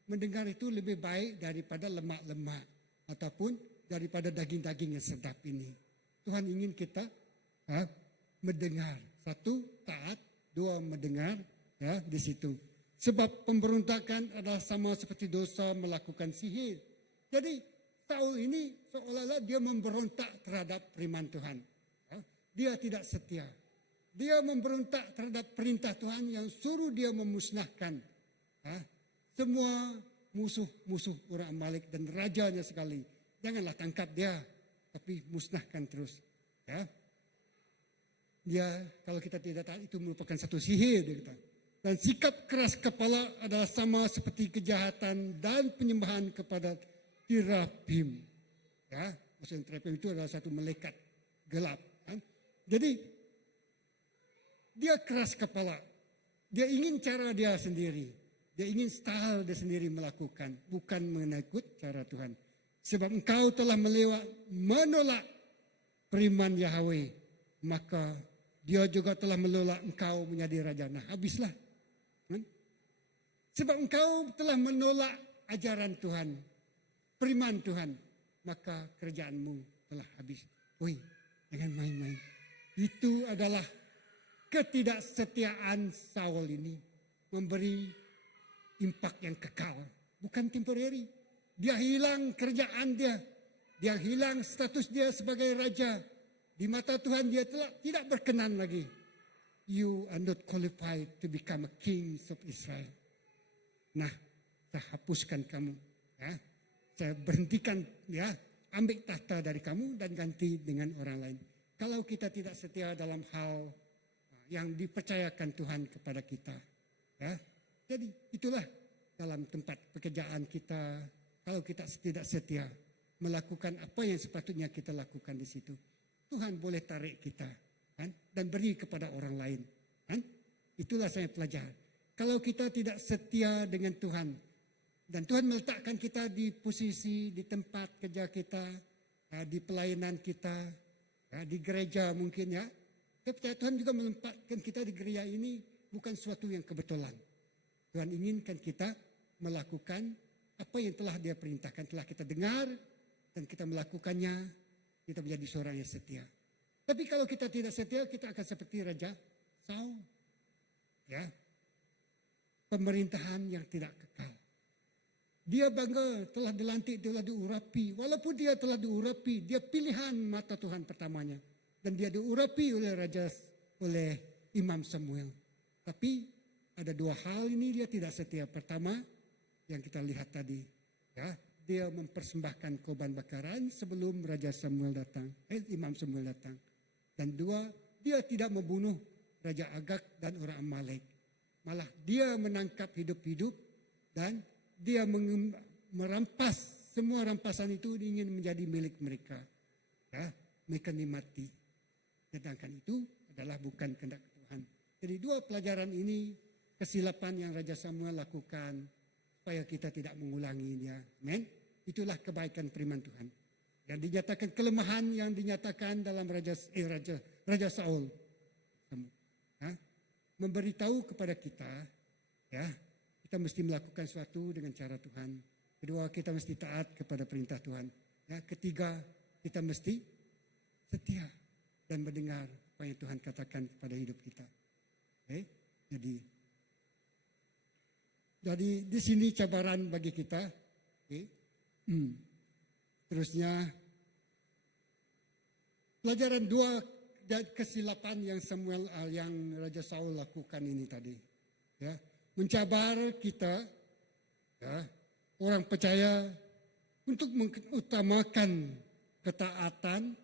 Mendengar itu lebih baik daripada lemak-lemak ataupun daripada daging-daging yang sedap ini. Tuhan ingin kita mendengar. Satu, taat. Dua, mendengar. Ya, di situ. Sebab pemberontakan adalah sama seperti dosa melakukan sihir. Jadi Saul ini seolah-olah dia memberontak terhadap firman Tuhan. Ya, dia tidak setia. Dia memberontak terhadap perintah Tuhan yang suruh dia memusnahkan semua musuh-musuh orang Amalek dan rajanya sekali. Janganlah tangkap dia, tapi musnahkan terus. Ya. Dia kalau kita tidak tahu itu merupakan satu sihir. Dia kata. Dan sikap keras kepala adalah sama seperti kejahatan dan penyembahan kepada tirafim. Ya, maksudnya tirafim itu adalah satu malaikat gelap. Kan? Jadi dia keras kepala. Dia ingin cara dia sendiri. Dia ingin style dia sendiri melakukan. Bukan mengikut cara Tuhan. Sebab engkau telah menolak firman Yahweh. Maka dia juga telah menolak engkau menjadi raja. Nah habislah. Sebab engkau telah menolak ajaran Tuhan. Firman Tuhan. Maka kerjaanmu telah habis. Woi, jangan main-main. Itu adalah ketidaksetiaan Saul ini memberi impak yang kekal, bukan temporary. Dia hilang kerjaan dia, dia hilang status dia sebagai raja. Di mata Tuhan dia telah tidak berkenan lagi. You are not qualified to become a king of Israel. Nah, saya hapuskan kamu, ya. Saya berhentikan, ya, ambil tahta dari kamu dan ganti dengan orang lain. Kalau kita tidak setia dalam hal yang dipercayakan Tuhan kepada kita. Ya. Jadi itulah dalam tempat pekerjaan kita. Kalau kita tidak setia melakukan apa yang sepatutnya kita lakukan di situ. Tuhan boleh tarik kita, kan? Dan beri kepada orang lain. Kan? Itulah saya pelajari. Kalau kita tidak setia dengan Tuhan. Dan Tuhan meletakkan kita di posisi, di tempat kerja kita. Di pelayanan kita. Di gereja mungkin ya. Tapi Tuhan juga menempatkan kita di gereja ini bukan sesuatu yang kebetulan. Tuhan inginkan kita melakukan apa yang telah dia perintahkan. Telah kita dengar dan kita melakukannya. Kita menjadi seorang yang setia. Tapi kalau kita tidak setia, kita akan seperti Raja Saul. Ya. Pemerintahan yang tidak kekal. Dia bangga telah dilantik, telah diurapi. Walaupun dia telah diurapi, dia pilihan mata Tuhan pertamanya. Dan dia diurapi oleh Imam Samuel. Tapi ada dua hal ini dia tidak setia. Pertama yang kita lihat tadi. Ya, dia mempersembahkan korban bakaran sebelum Raja Samuel datang. Imam Samuel datang. Dan dua, dia tidak membunuh Raja Agag dan orang Amalek. Malah dia menangkap hidup-hidup dan dia merampas semua rampasan itu ingin menjadi milik mereka. Ya, mereka nikmati. Sedangkan itu adalah bukan kehendak Tuhan. Jadi dua pelajaran ini kesilapan yang Raja Samuel lakukan supaya kita tidak mengulanginya. Amen. Itulah kebaikan firman Tuhan. Yang dinyatakan kelemahan yang dinyatakan dalam Raja Saul. Ya, memberitahu kepada kita, ya, kita mesti melakukan sesuatu dengan cara Tuhan. Kedua, kita mesti taat kepada perintah Tuhan. Ya, ketiga, kita mesti setia dan mendengar apa yang Tuhan katakan kepada hidup kita. Oke? Jadi di sini cabaran bagi kita. Oke? Terusnya pelajaran 2 kesilapan yang Raja Saul lakukan ini tadi, ya, mencabar kita, ya, orang percaya untuk mengutamakan ketaatan,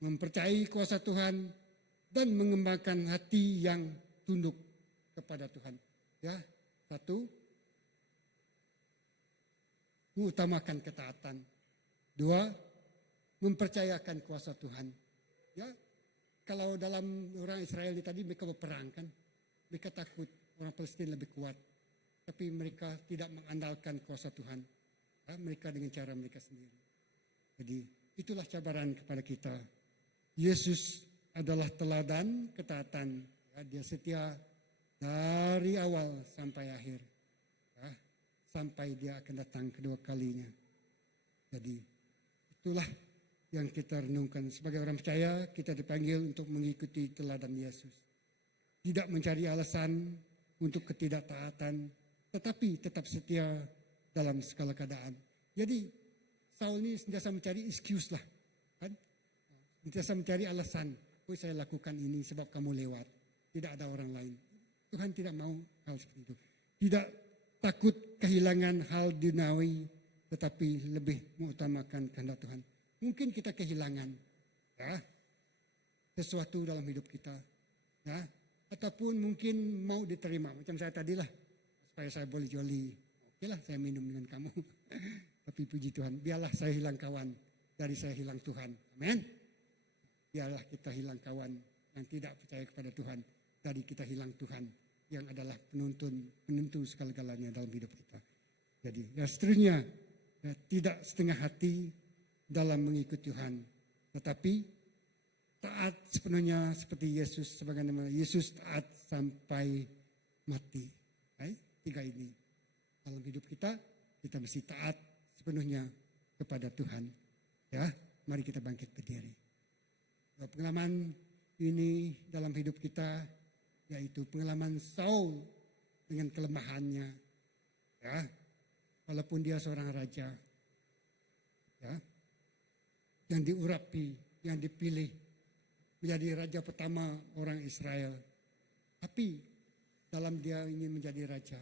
mempercayai kuasa Tuhan, dan mengembangkan hati yang tunduk kepada Tuhan. Ya, 1, mengutamakan ketaatan. 2, mempercayakan kuasa Tuhan. Ya, kalau dalam orang Israel tadi mereka berperang kan, mereka takut orang Palestina lebih kuat, tapi mereka tidak mengandalkan kuasa Tuhan. Ya, mereka dengan cara mereka sendiri. Jadi itulah cabaran kepada kita. Yesus adalah teladan ketaatan. Ya, dia setia dari awal sampai akhir. Ya, sampai dia akan datang kedua kalinya. Jadi itulah yang kita renungkan. Sebagai orang percaya, kita dipanggil untuk mengikuti teladan Yesus. Tidak mencari alasan untuk ketidaktaatan, tetapi tetap setia dalam segala keadaan. Jadi Saul ini sentiasa mencari excuse lah, kan? Sentiasa mencari alasan. Oh, saya lakukan ini sebab kamu lewat. Tidak ada orang lain. Tuhan tidak mau hal seperti itu. Tidak takut kehilangan hal duniawi, tetapi lebih mengutamakan kehendak Tuhan. Mungkin kita kehilangan, ya, sesuatu dalam hidup kita, ya, ataupun mungkin mau diterima. Macam saya tadi lah, supaya saya boleh joli. Oke lah, saya minum dengan kamu. Tapi puji Tuhan, biarlah saya hilang kawan dari saya hilang Tuhan. Amin. Biarlah kita hilang kawan yang tidak percaya kepada Tuhan dari kita hilang Tuhan yang adalah penentu segala-galanya dalam hidup kita. Jadi, ya seterusnya, ya, tidak setengah hati dalam mengikuti Tuhan, tetapi taat sepenuhnya seperti Yesus, sebagaimana Yesus taat sampai mati. Baik, 3 ini dalam hidup kita mesti taat sepenuhnya kepada Tuhan. Ya, mari kita bangkit berdiri. Pengalaman ini dalam hidup kita, yaitu pengalaman Saul dengan kelemahannya. Ya, walaupun dia seorang raja, ya, yang diurapi, yang dipilih menjadi raja pertama orang Israel. Tapi dalam dia ingin menjadi raja,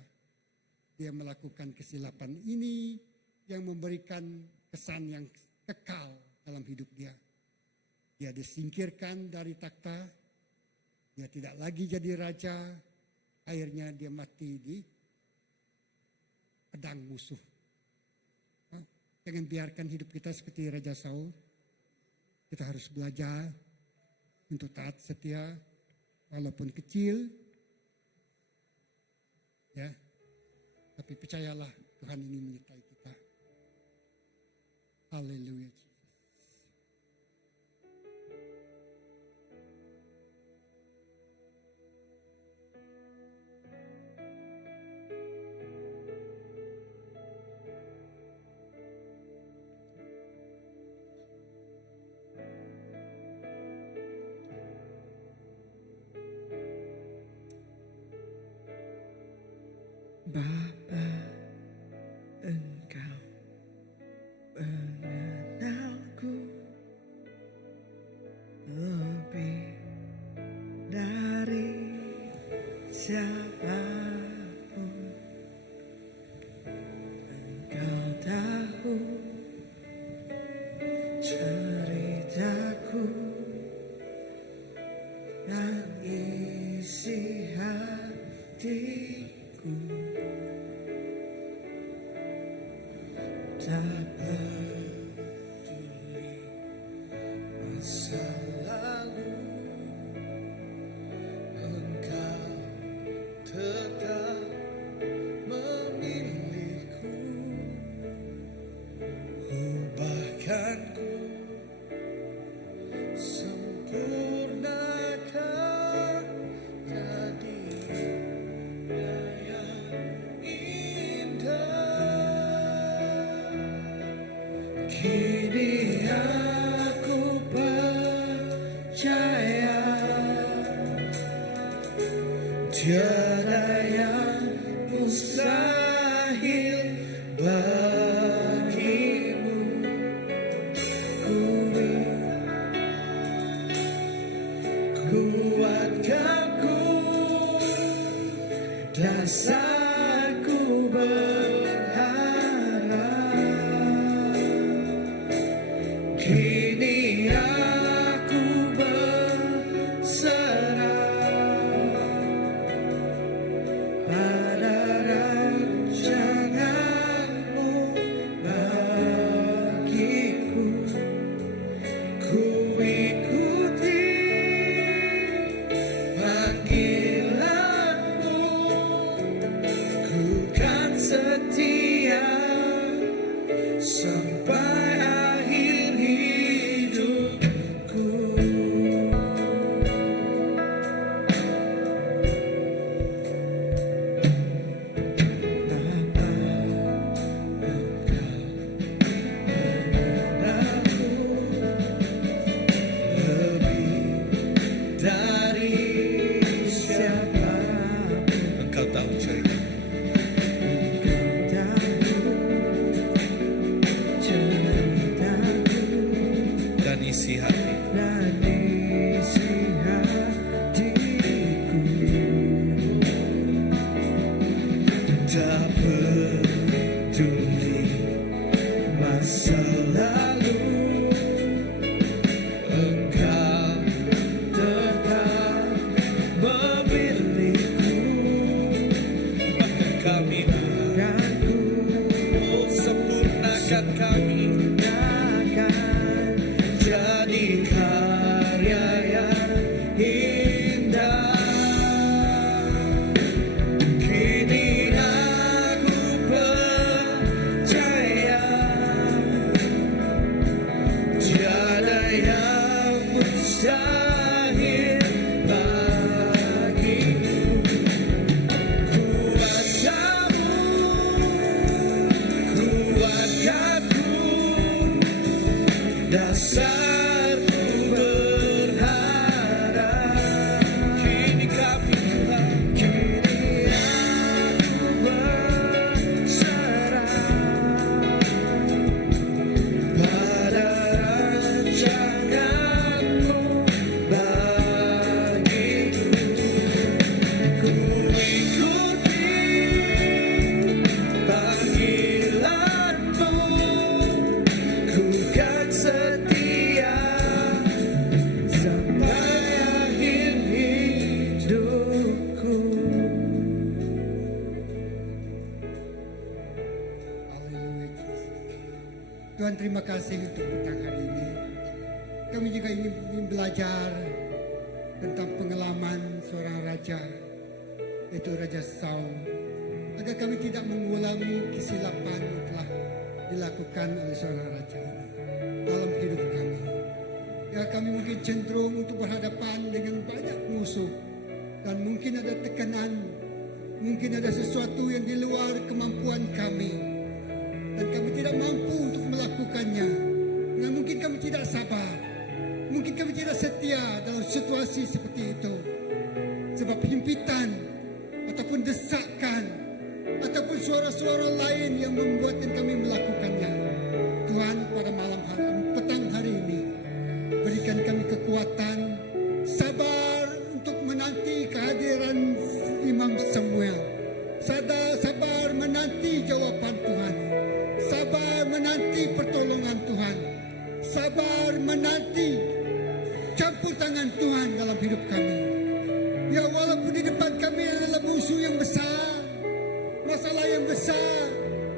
dia melakukan kesilapan ini yang memberikan kesan yang kekal dalam hidup dia. Dia disingkirkan dari takhta, dia tidak lagi jadi raja, akhirnya dia mati di pedang musuh. Jangan biarkan hidup kita seperti Raja Saul. Kita harus belajar untuk taat setia, walaupun kecil, ya. Tapi percayalah Tuhan ini menyertai kita. Haleluya. Bapa, Engkau mengenalku lebih dari siapapun. Engkau tahu ceritaku dan isi hatiku. Tak peduli masa lalu, Engkau tetap memilihku. Ubahkanku, sempurnakan jadi yang indah. Kini aku Dasarku berharap, kini aku berserah pada rancangan-Mu bagiku. Ku ikuti panggilan-Mu, ku kan setia sampai akhir hidupku. Lebih dari siapa Engkau tahu cerita. Dan isi hati. dan isi hatiku. Tak peduli masa lalu, Engkau tetap memilihku. Bahkan kami Dan ku oh, sempurnakan kami. akan jadi karya yang indah. Kini aku percaya tiada yang mustahil bagiku. Kuasa-Mu kuatkanku, dasarku berharap. Kini kami Kini aku berserah pada rancangan-Mu bagiku. Ku ikuti panggilan-Mu, ku kan setia sampai akhir hidupku. Haleluya Yesus. Tuhan, terima kasih untuk petang hari ini. Kami juga ingin belajar tentang pengalaman seorang raja, yaitu Raja Saul, agar kami tidak mengulangi kesilapan yang telah dilakukan oleh seorang raja ini dalam hidup kami. Ya, kami mungkin cenderung untuk berhadapan dengan banyak musuh, dan mungkin ada tekanan, mungkin ada sesuatu yang di luar kemampuan kami, dan kami tidak mampu untuk melakukannya. Dan mungkin kami tidak sabar, mungkin kami tidak setia dalam situasi seperti itu, sebab himpitan ataupun desakan ataupun suara-suara lain yang membuatkan kami melakukannya. Tuhan, pada malam hari, petang hari ini, berikan kami kekuatan, sabar untuk menanti kehadiran Imam Samuel. Sabar menanti jawaban Tuhan. Sabar menanti pertolongan Tuhan. Sabar menanti campur tangan Tuhan dalam hidup kami. Ya, walaupun di depan kami adalah musuh yang besar, masalah yang besar,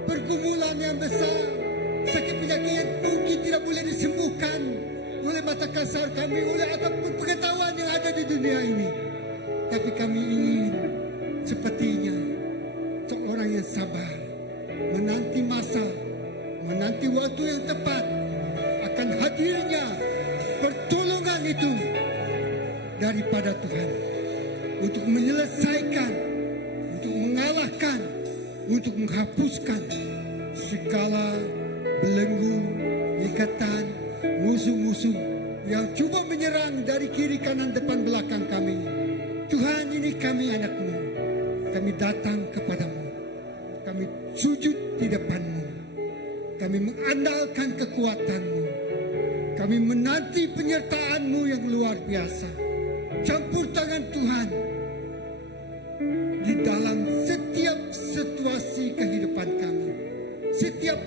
pergumulan yang besar, sakit penyakit yang mungkin tidak boleh disembuhkan oleh mata kasar kami, oleh ataupun pengetahuan yang ada di dunia ini. Tapi kami ingin sepertinya seorang yang sabar, menanti masa, menanti waktu yang tepat akan hadirnya pertolongan itu daripada Tuhan, untuk menyelesaikan, untuk mengalahkan, untuk menghapuskan segala belenggu, ikatan, musuh-musuh yang cuba menyerang dari kiri kanan depan belakang kami. Tuhan, ini kami anak-Mu, kami datang kepadamu, kami sujud di depan-Mu, kami mengandalkan kekuatan-Mu, kami menanti penyertaan-Mu yang luar biasa. Campur tangan Tuhan di dalam setiap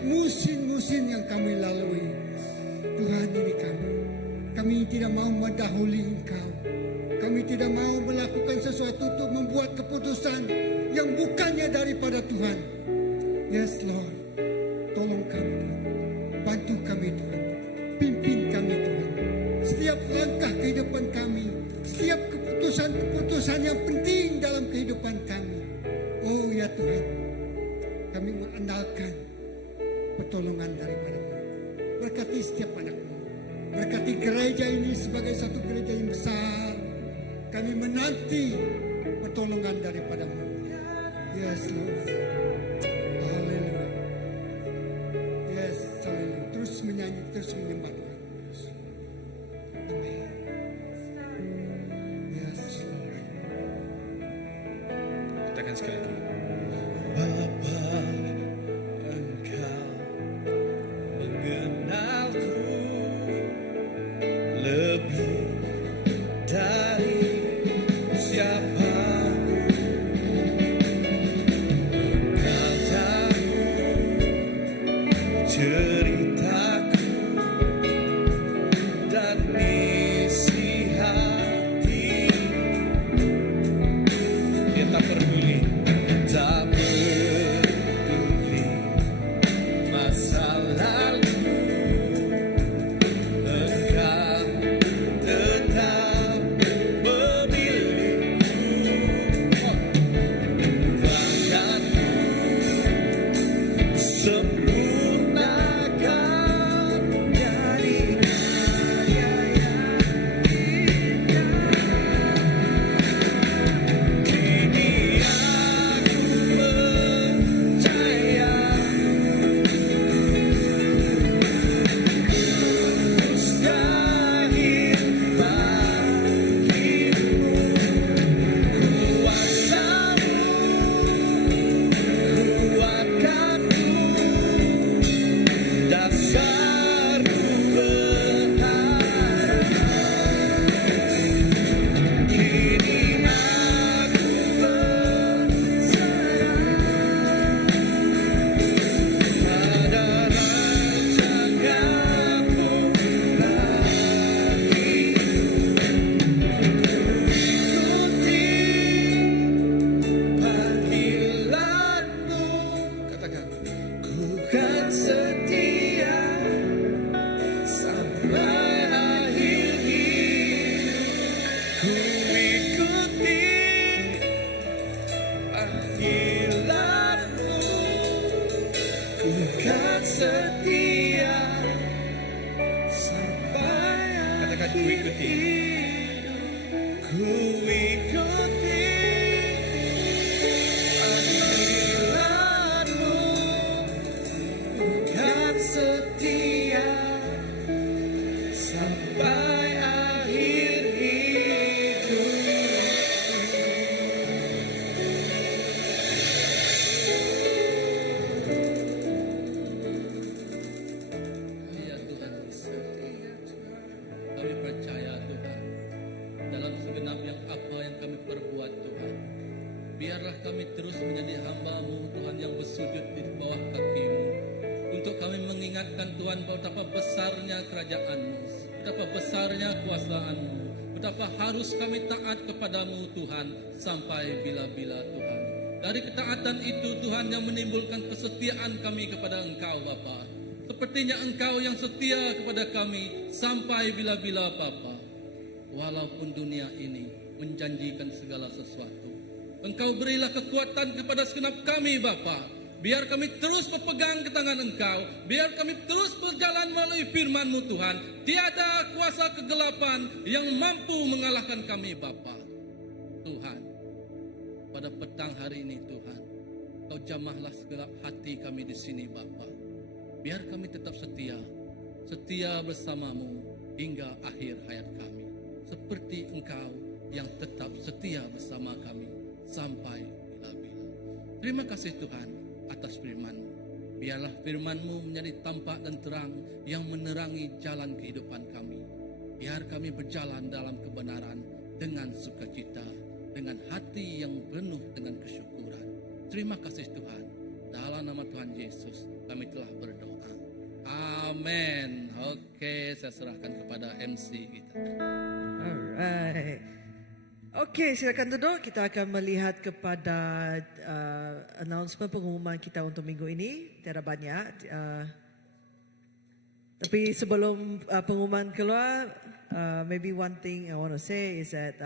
musim-musim yang kami lalui. Tuhan, ini kami. Kami tidak mau mendahului Engkau. Kami tidak mau melakukan sesuatu untuk membuat keputusan yang bukannya daripada Tuhan. Yes Lord, tolong kami Tuhan. Bantu kami Tuhan. Pimpin kami Tuhan. Setiap langkah kehidupan kami, setiap keputusan-keputusan yang penting dalam kehidupan kami. Oh ya Tuhan, kami mengandalkan pertolongan daripada-Mu. Berkati setiap anak-Mu. Berkati gereja ini sebagai satu gereja yang besar. Kami menanti pertolongan daripada-Mu. Yes Lord. Haleluya. Yes, haleluya. Terus menyanyi, terus menyembah Tuhan. Amin. Yes Lord. Katakan sekali lagi. Bapa, Engkau mengenalku lebih dari siapapun. Engkau tahu ceritaku dan isi hati. Dia tak peduli. Tak peduli masa lalu, Engkau tetap memilihku. Bahkan sempurnakan dari karya yang indah. Kini aku percaya mustahil bagimu kuasamu, kuatkanku, dasarku berharap. Kini aku percaya pada rancangan-Mu bagiku. Ikuti panggilan-Mu, Katakan. ku kan setia sampai akhir hidup. Ku ikuti panggilan-Mu, ku kan setia sampai Katakan, ku akhir ikuti. hidup. Ku ikuti panggilan-Mu, ku kan setia sampai akhir hidup. Ya Tuhan, kami percaya Tuhan, dalam segenap apa yang kami perbuat Tuhan, biarlah kami terus menjadi hamba-Mu Tuhan yang bersujud di bawah kaki-Mu, untuk kami mengingatkan Tuhan betapa besarnya kerajaan-Mu, betapa besarnya kuasaan-Mu, betapa harus kami taat kepadamu Tuhan sampai bila-bila Tuhan. Dari ketaatan itu Tuhan yang menimbulkan kesetiaan kami kepada Engkau Bapa. Sepertinya Engkau yang setia kepada kami sampai bila-bila Bapa. Walaupun dunia ini menjanjikan segala sesuatu, Engkau berilah kekuatan kepada segenap kami Bapa. Biar kami terus berpegang ke tangan Engkau. Biar kami terus berjalan melalui firman-Mu Tuhan. Tiada kuasa kegelapan yang mampu mengalahkan kami Bapa. Tuhan, pada petang hari ini Tuhan, Kau jamahlah segenap hati kami di sini Bapa. Biar kami tetap setia bersama-Mu hingga akhir hayat kami. Seperti Engkau yang tetap setia bersama kami sampai bila-bila. Terima kasih Tuhan atas firman-Mu. Biarlah firman-Mu menjadi tampak dan terang yang menerangi jalan kehidupan kami. Biar kami berjalan dalam kebenaran dengan sukacita, dengan hati yang penuh dengan kesyukuran. Terima kasih Tuhan. Dalam nama Tuhan Yesus kami telah berdoa. Amin. Oke, saya serahkan kepada MC kita. Alright. Okey, silakan duduk. Kita akan melihat kepada announcement pengumuman kita untuk minggu ini. Tiada banyak. Tapi sebelum pengumuman keluar, maybe one thing I want to say is that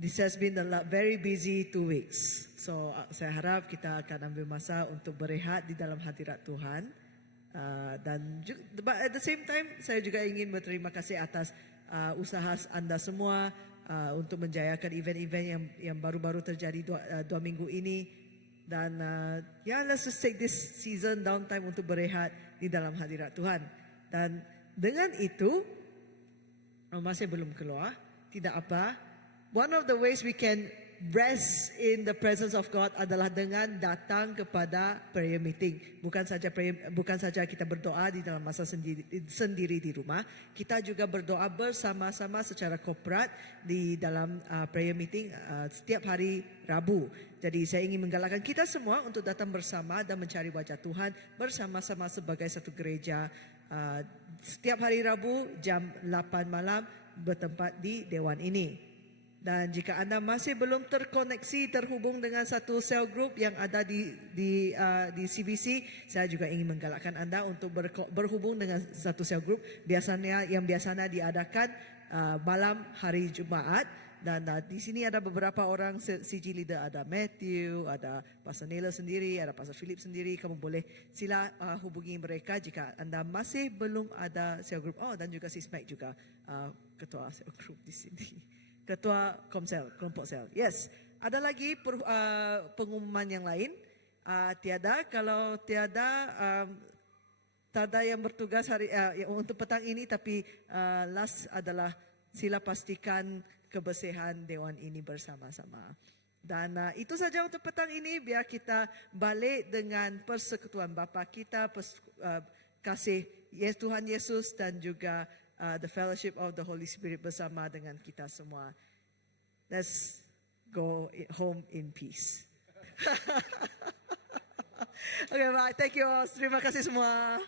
this has been a very busy 2 weeks. So saya harap kita akan ambil masa untuk berehat di dalam hadirat Tuhan. But at the same time, saya juga ingin berterima kasih atas usaha anda semua untuk menjayakan event-event yang baru-baru terjadi 2 minggu ini. Dan let's just take this season downtime untuk berehat di dalam hadirat Tuhan. Dan dengan itu, masih belum keluar, tidak apa. One of the ways we can rest in the presence of God adalah dengan datang kepada prayer meeting. Bukan saja kita berdoa di dalam masa sendiri di rumah, kita juga berdoa bersama-sama secara korporat di dalam prayer meeting setiap hari Rabu. Jadi saya ingin menggalakkan kita semua untuk datang bersama dan mencari wajah Tuhan bersama-sama sebagai satu gereja setiap hari Rabu jam 8 malam bertempat di Dewan ini. Dan jika anda masih belum terhubung dengan satu cell group yang ada di CBC, saya juga ingin menggalakkan anda untuk berhubung dengan satu cell group yang biasanya diadakan malam hari Jumaat. Dan di sini ada beberapa orang CG leader, ada Matthew, ada Pastor Nela sendiri, ada Pastor Philip sendiri. Kamu boleh sila hubungi mereka jika anda masih belum ada cell group. Dan juga si Smack juga ketua cell group di sini. Ketua Komsel, kelompok sel. Yes. Ada lagi pengumuman yang lain? Tiada. Kalau tiada, tak ada yang bertugas untuk petang ini. Tapi last adalah sila pastikan kebersihan Dewan ini bersama-sama. Dan itu saja untuk petang ini. Biar kita balik dengan persekutuan Bapa kita, kasih Tuhan Yesus dan juga the fellowship of the Holy Spirit bersama dengan kita semua. Let's go home in peace. Okay, bye. Thank you all. Terima kasih semua.